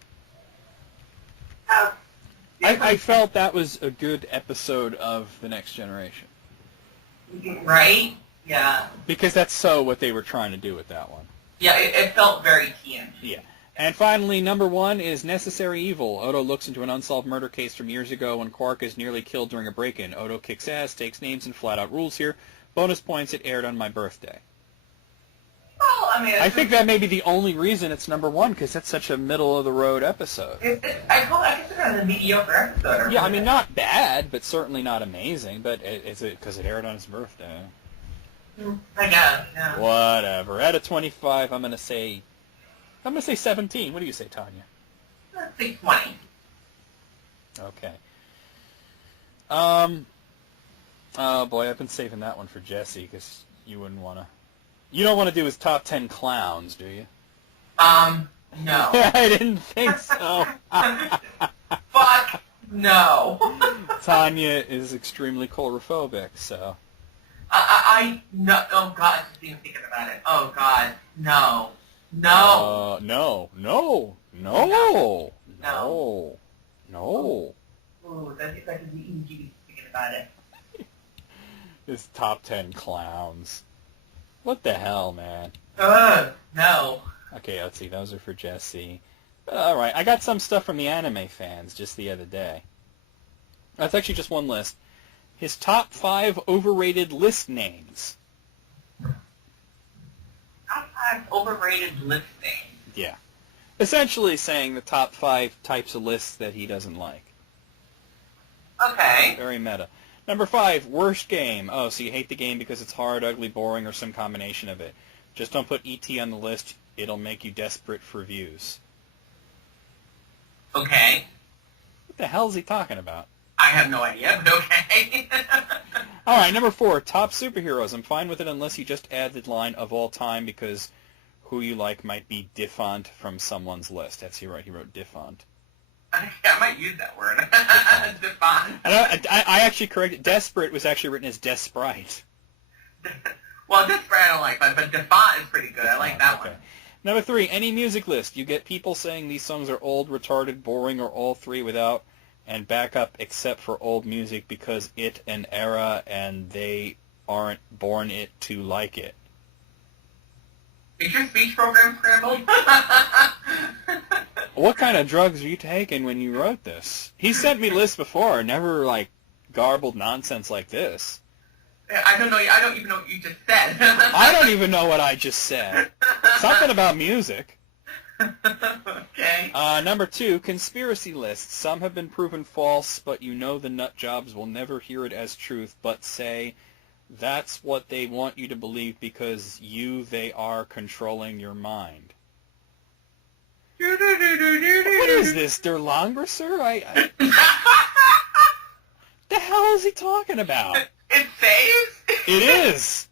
I felt that was a good episode of The Next Generation. Right? Yeah. Because that's so what they were trying to do with that one. Yeah, it felt very TNG. Yeah. And finally, number 1 is Necessary Evil. Odo looks into an unsolved murder case from years ago when Quark is nearly killed during a break-in. Odo kicks ass, takes names, and flat-out rules here. Bonus points, it aired on my birthday. Well, I mean, I think that may be the only reason it's number one, because that's such a middle-of-the-road episode. I consider it a mediocre episode. Yeah, I mean, not bad, but certainly not amazing, but it's because it aired on his birthday. I guess, yeah. Whatever. Out of 25, I'm gonna say 17. What do you say, Tanya? Let's say 20. Okay. Oh boy, I've been saving that one for Jesse, because you wouldn't want to. You don't want to do his top 10 clowns, do you? No. I didn't think so. Fuck no. Tanya is extremely chorophobic, so. No. Oh God, just even thinking about it. Oh God, no. No. No. Ooh, that's like the EG thinking about it. His top 10 clowns. What the hell, man? No. Okay, let's see. Those are for Jesse. All right, I got some stuff from the anime fans just the other day. That's actually just one list. His top 5 overrated list names. Top 5 overrated list names. Yeah. Essentially saying the top 5 types of lists that he doesn't like. Okay. Very meta. Number 5, worst game. Oh, so you hate the game because it's hard, ugly, boring, or some combination of it. Just don't put E.T. on the list. It'll make you desperate for views. Okay. What the hell is he talking about? I have no idea, but okay. All right, number 4, top superheroes. I'm fine with it unless you just add the line of all time because who you like might be diffont from someone's list. That's he wrote diffont. I might use that word. Define. I actually corrected. Desperate was actually written as Desprite. Well, Desperate I don't like, but Defont is pretty good. I like that one. Number 3, any music list. You get people saying these songs are old, retarded, boring, or all three without and back up except for old music because it an era and they aren't born it to like it. Is your speech program scrambled? What kind of drugs are you taking when you wrote this? He sent me lists before, never like garbled nonsense like this. I don't know. I don't even know what you just said. I don't even know what I just said. Something about music. Okay. Number 2, conspiracy lists. Some have been proven false, but you know the nut jobs will never hear it as truth, but say that's what they want you to believe because they are controlling your mind. What is this, Der Langrisser? The hell is he talking about? It saves? It is.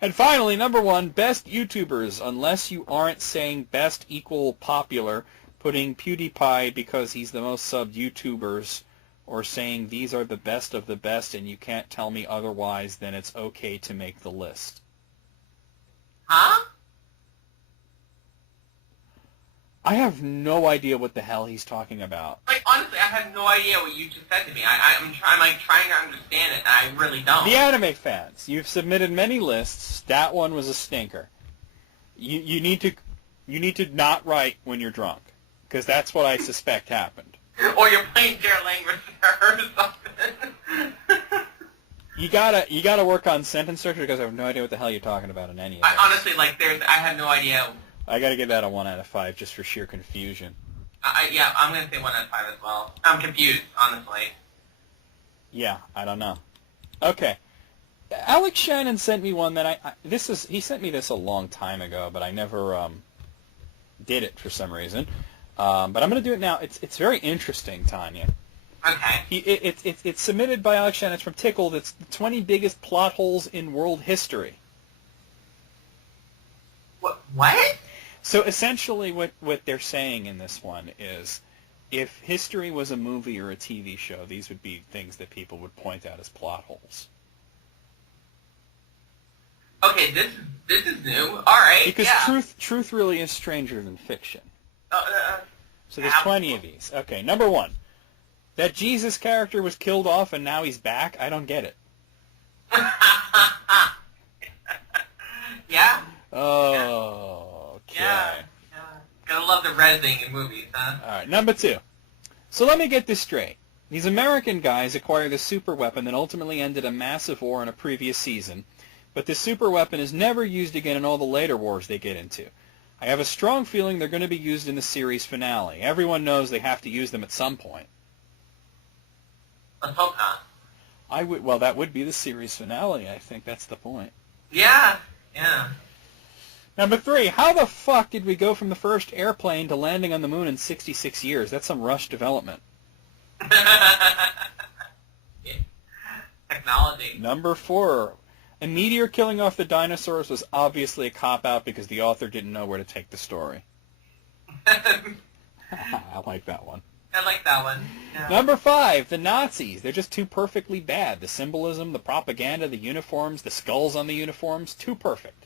And finally, number 1, best YouTubers. Unless you aren't saying best equal popular, putting PewDiePie because he's the most subbed YouTubers, or saying these are the best of the best and you can't tell me otherwise, then it's okay to make the list. Huh? I have no idea what the hell he's talking about. Like, honestly, I have no idea what you just said to me. I'm trying to understand it, and I really don't. The anime fans, you've submitted many lists. That one was a stinker. You need to not write when you're drunk, because that's what I suspect happened. Or you're playing Der Langrisser or something. You gotta work on sentence structure because I have no idea what the hell you're talking about in any of it. Honestly, I have no idea. I gotta give that a 1 out of 5 just for sheer confusion. Yeah, I'm gonna say 1 out of 5 as well. I'm confused, honestly. Yeah, I don't know. Okay. Alex Shannon sent me one that he sent me this a long time ago, but I never did it for some reason. But I'm going to do it now. It's very interesting, Tanya. Okay. It's submitted by Alex Shannon. It's from Tickled. It's the 20 biggest plot holes in world history. What? So essentially what they're saying in this one is if history was a movie or a TV show, these would be things that people would point out as plot holes. Okay, this is new. All right. Because yeah. truth really is stranger than fiction. So there's Absolutely. 20 of these. Okay, number 1. That Jesus character was killed off and now he's back? I don't get it. Yeah. Oh, okay. Yeah. Gotta love the res thing in movies, huh? All right, number 2. So let me get this straight. These American guys acquire the super weapon that ultimately ended a massive war in a previous season, but this super weapon is never used again in all the later wars they get into. I have a strong feeling they're going to be used in the series finale. Everyone knows they have to use them at some point. Let's hope not. Well, that would be the series finale, I think. That's the point. Yeah. Number 3, how the fuck did we go from the first airplane to landing on the moon in 66 years? That's some rushed development. Technology. Number 4, a meteor killing off the dinosaurs was obviously a cop-out because the author didn't know where to take the story. I like that one. I like that one. Yeah. Number 5, the Nazis. They're just too perfectly bad. The symbolism, the propaganda, the uniforms, the skulls on the uniforms, too perfect.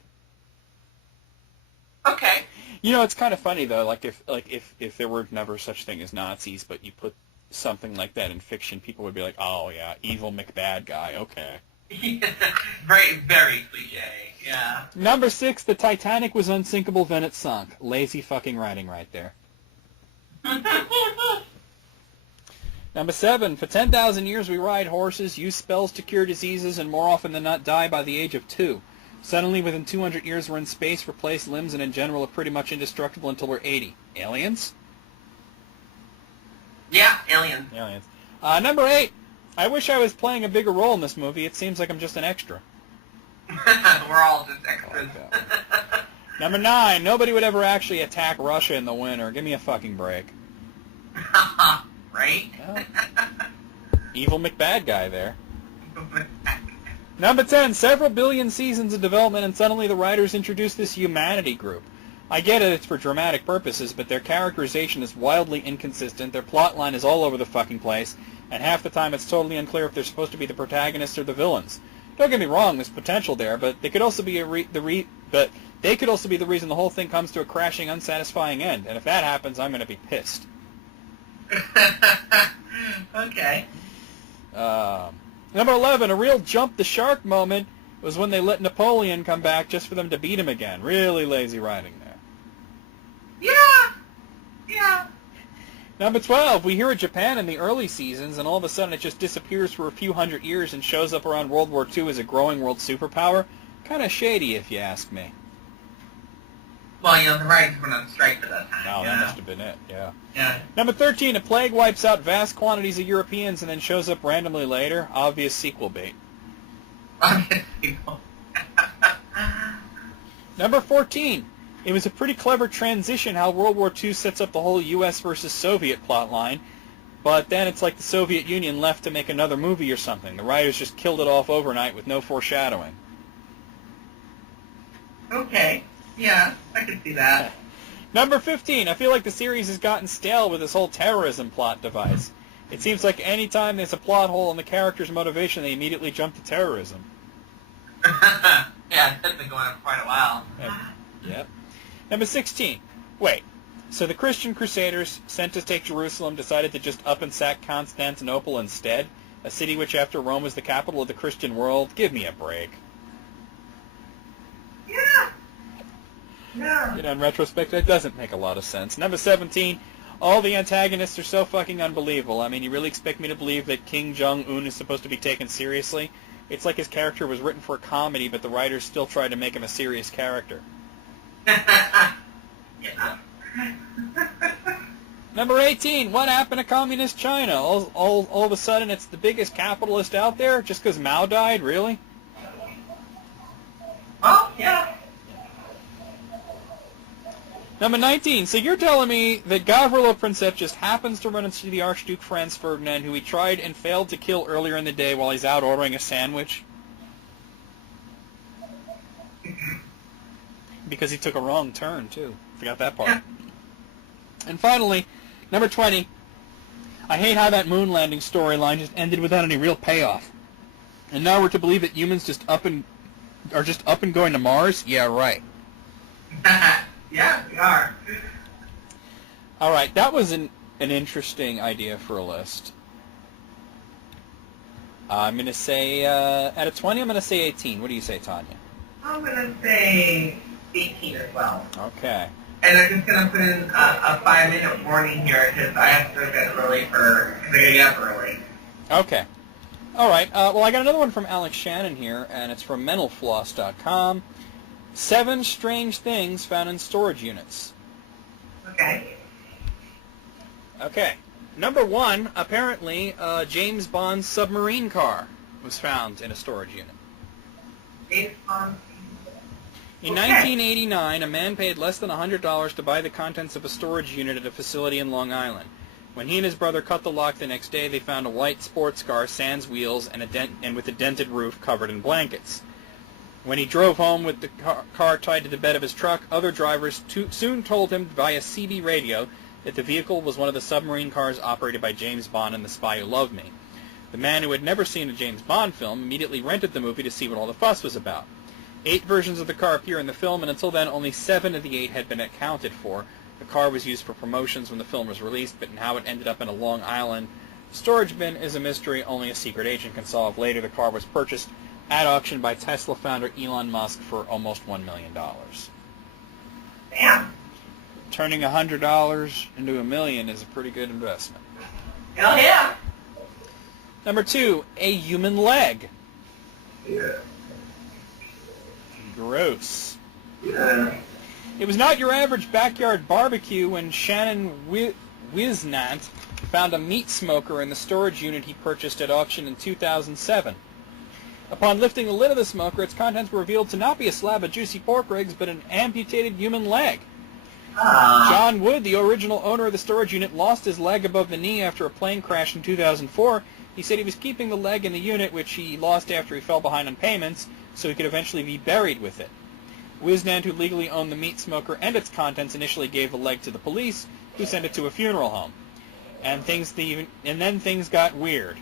Okay. You know, it's kind of funny though. Like if there were never such thing as Nazis, but you put something like that in fiction, people would be like, "Oh yeah, evil McBad guy." Okay. Very, very cliche. Yeah. Number 6, the Titanic was unsinkable, then it sunk. Lazy fucking writing right there. Number 7, for 10,000 years we ride horses, use spells to cure diseases, and more often than not die by the age of 2. Suddenly, within 200 years, we're in space, replace limbs, and in general are pretty much indestructible until we're 80. Aliens? Yeah, aliens. Aliens. Number 8, I wish I was playing a bigger role in this movie. It seems like I'm just an extra. We're all just extras. Number 9, nobody would ever actually attack Russia in the winter. Give me a fucking break. Right? Well, evil McBad guy there. Number 10, several billion seasons of development and suddenly the writers introduce this humanity group. I get it, it's for dramatic purposes, but their characterization is wildly inconsistent, their plot line is all over the fucking place, and half the time it's totally unclear if they're supposed to be the protagonists or the villains. Don't get me wrong, there's potential there, but they could also be they could also be the reason the whole thing comes to a crashing, unsatisfying end, and if that happens, I'm going to be pissed. Okay. Number 11, a real jump the shark moment was when they let Napoleon come back just for them to beat him again. Really lazy writing there. Yeah. Number 12, we hear of Japan in the early seasons, and all of a sudden it just disappears for a few hundred years and shows up around World War II as a growing world superpower. Kind of shady, if you ask me. Well, the writers went on strike at that time. No, that must have been it, yeah. Yeah. Number 13, a plague wipes out vast quantities of Europeans and then shows up randomly later. Obvious sequel bait. Obvious sequel. Number 14, it was a pretty clever transition how World War II sets up the whole U.S. versus Soviet plotline, but then it's like the Soviet Union left to make another movie or something. The writers just killed it off overnight with no foreshadowing. Okay. Yeah, I can see that. Number 15, I feel like the series has gotten stale with this whole terrorism plot device. It seems like any time there's a plot hole in the character's motivation, they immediately jump to terrorism. Yeah, it's been going on for quite a while. Yep. Number 16, wait, so the Christian Crusaders, sent to take Jerusalem, decided to just up and sack Constantinople instead? A city which, after Rome, was the capital of the Christian world? Give me a break. Yeah. In retrospect, that doesn't make a lot of sense. Number 17, all the antagonists are so fucking unbelievable. I mean, you really expect me to believe that King Jong-un is supposed to be taken seriously? It's like his character was written for a comedy, but the writers still tried to make him a serious character. Yeah. Number 18, what happened to communist China? All of a sudden, it's the biggest capitalist out there just because Mao died? Really? Oh, yeah. Number 19, so you're telling me that Gavrilo Princip just happens to run into the Archduke Franz Ferdinand, who he tried and failed to kill earlier in the day while he's out ordering a sandwich? Because he took a wrong turn, too. Forgot that part. And finally, number 20, I hate how that moon landing storyline just ended without any real payoff. And now we're to believe that humans are just up and going to Mars? Yeah, right. Yeah, we are. All right, that was an interesting idea for a list. I'm going to say, out of 20, I'm going to say 18. What do you say, Tanya? I'm going to say 18 as well. Okay. And I'm just going to put in a 5-minute warning here because I have to get early because I got to get up early. Okay. All right. Well, I got another one from Alex Shannon here, and it's from mentalfloss.com. 7 strange things found in storage units. Okay. Okay. Number 1, apparently, James Bond's submarine car was found in a storage unit. James Bond. In Okay. 1989, a man paid less than $100 to buy the contents of a storage unit at a facility in Long Island. When he and his brother cut the lock the next day, they found a white sports car, sans wheels, and with a dented roof covered in blankets. When he drove home with the car tied to the bed of his truck, other drivers soon told him via CB radio that the vehicle was one of the submarine cars operated by James Bond in The Spy Who Loved Me. The man, who had never seen a James Bond film, immediately rented the movie to see what all the fuss was about. 8 versions of the car appear in the film, and until then only 7 of the 8 had been accounted for. The car was used for promotions when the film was released, but how it ended up in a Long Island storage bin is a mystery only a secret agent can solve. Later, the car was purchased at auction by Tesla founder Elon Musk for almost $1 million. Damn. Turning $100 into $1 million is a pretty good investment. Hell yeah. Number 2, a human leg. Yeah. Gross. Yeah. It was not your average backyard barbecue when Shannon Wisnant found a meat smoker in the storage unit he purchased at auction in 2007. Upon lifting the lid of the smoker, its contents were revealed to not be a slab of juicy pork ribs, but an amputated human leg. John Wood, the original owner of the storage unit, lost his leg above the knee after a plane crash in 2004. He said he was keeping the leg in the unit, which he lost after he fell behind on payments, so he could eventually be buried with it. Wisnant, who legally owned the meat smoker and its contents, initially gave the leg to the police, who sent it to a funeral home. And then things got weird,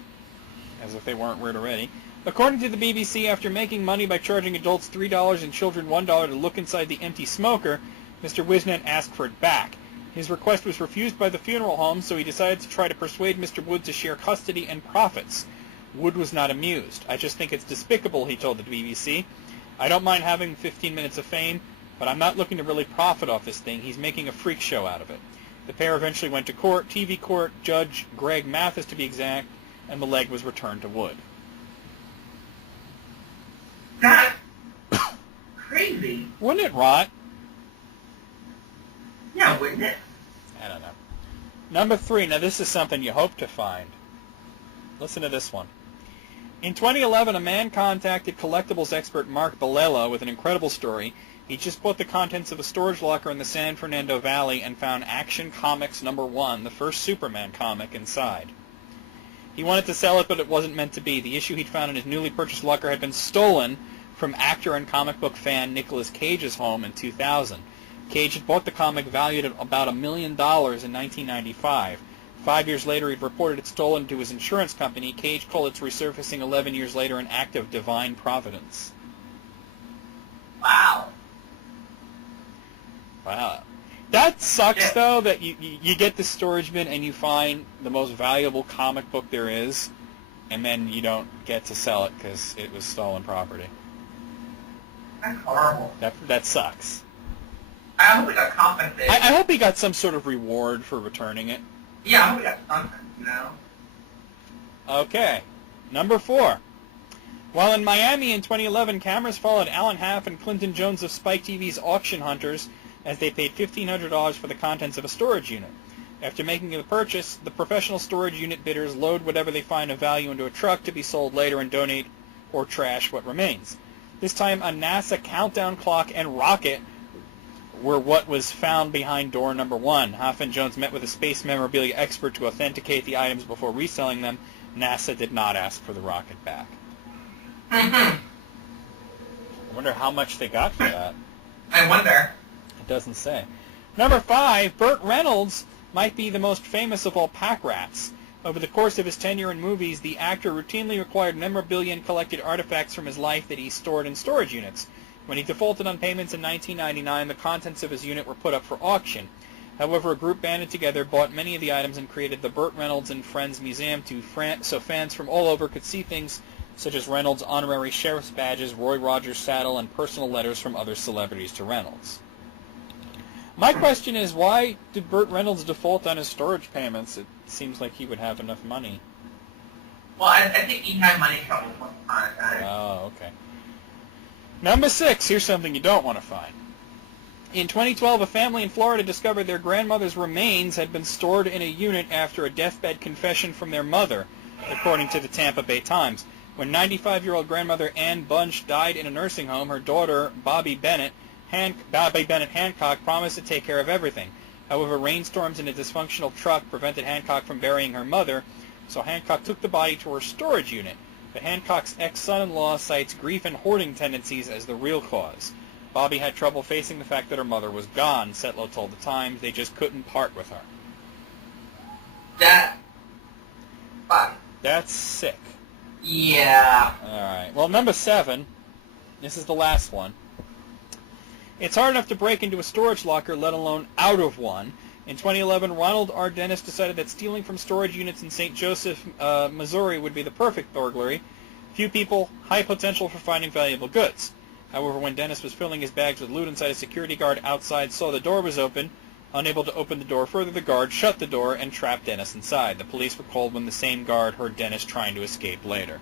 as if they weren't weird already. According to the BBC, after making money by charging adults $3 and children $1 to look inside the empty smoker, Mr. Wisnant asked for it back. His request was refused by the funeral home, so he decided to try to persuade Mr. Wood to share custody and profits. Wood was not amused. "I just think it's despicable," he told the BBC. "I don't mind having 15 minutes of fame, but I'm not looking to really profit off this thing. He's making a freak show out of it." The pair eventually went to court, TV court, Judge Greg Mathis to be exact, and the leg was returned to Wood. That's crazy. Wouldn't it rot? Yeah, wouldn't it? I don't know. Number 3. Now this is something you hope to find. Listen to this one. In 2011, a man contacted collectibles expert Mark Balella with an incredible story. He just bought the contents of a storage locker in the San Fernando Valley and found Action Comics #1, the first Superman comic, inside. He wanted to sell it, but it wasn't meant to be. The issue he'd found in his newly purchased locker had been stolen from actor and comic book fan Nicolas Cage's home in 2000. Cage had bought the comic valued at about $1 million in 1995. 5 years later, he'd reported it stolen to his insurance company. Cage called its resurfacing 11 years later an act of divine providence. Wow. Wow. That sucks, Yeah. though, that you get the storage bin and you find the most valuable comic book there is, and then you don't get to sell it because it was stolen property. That's horrible. That sucks. I hope we got compensated. I hope he got some sort of reward for returning it. Yeah, I hope we got something, you know? Okay. Number 4. While in Miami in 2011, cameras followed Alan Half and Clinton Jones of Spike TV's Auction Hunters as they paid $1,500 for the contents of a storage unit. After making the purchase, the professional storage unit bidders load whatever they find of value into a truck to be sold later and donate or trash what remains. This time, a NASA countdown clock and rocket were what was found behind door number 1. Hoff and Jones met with a space memorabilia expert to authenticate the items before reselling them. NASA did not ask for the rocket back. Mm-hmm. I wonder how much they got for that. I wonder. It doesn't say. Number 5, Burt Reynolds might be the most famous of all pack rats. Over the course of his tenure in movies, the actor routinely acquired memorabilia and collected artifacts from his life that he stored in storage units. When he defaulted on payments in 1999, the contents of his unit were put up for auction. However, a group banded together, bought many of the items, and created the Burt Reynolds and Friends Museum so fans from all over could see things such as Reynolds' honorary sheriff's badges, Roy Rogers' saddle, and personal letters from other celebrities to Reynolds. My question is, why did Burt Reynolds default on his storage payments? It seems like he would have enough money. Well, I think he had money troubles once upon a time. Oh, okay. Number 6, here's something you don't want to find. In 2012, a family in Florida discovered their grandmother's remains had been stored in a unit after a deathbed confession from their mother, according to the Tampa Bay Times. When 95-year-old grandmother Ann Bunch died in a nursing home, her daughter, Bobby Bennett Hancock, promised to take care of everything. However, rainstorms and a dysfunctional truck prevented Hancock from burying her mother, so Hancock took the body to her storage unit. But Hancock's ex-son-in-law cites grief and hoarding tendencies as the real cause. Bobby had trouble facing the fact that her mother was gone, Setlow told the Times. They just couldn't part with her. That's sick. Yeah. Alright. Well, number 7. This is the last one. It's hard enough to break into a storage locker, let alone out of one. In 2011, Ronald R. Dennis decided that stealing from storage units in St. Joseph, Missouri would be the perfect burglary. Few people, high potential for finding valuable goods. However, when Dennis was filling his bags with loot inside, a security guard outside saw the door was open. Unable to open the door further, the guard shut the door and trapped Dennis inside. The police were called when the same guard heard Dennis trying to escape later.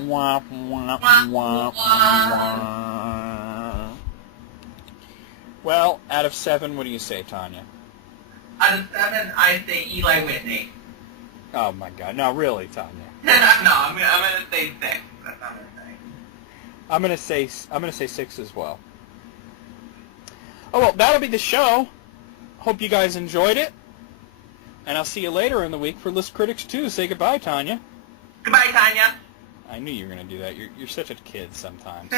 Wah, wah, wah, wah. Well, out of 7, what do you say, Tanya? Out of 7, I say Eli Whitney. Oh my God! No, really, Tanya. No, I'm gonna say 6. That's what I'm gonna say. I'm gonna say 6 as well. Oh well, that'll be the show. Hope you guys enjoyed it, and I'll see you later in the week for List Critics 2. Say goodbye, Tanya. Goodbye, Tanya. I knew you were gonna do that. You're such a kid sometimes.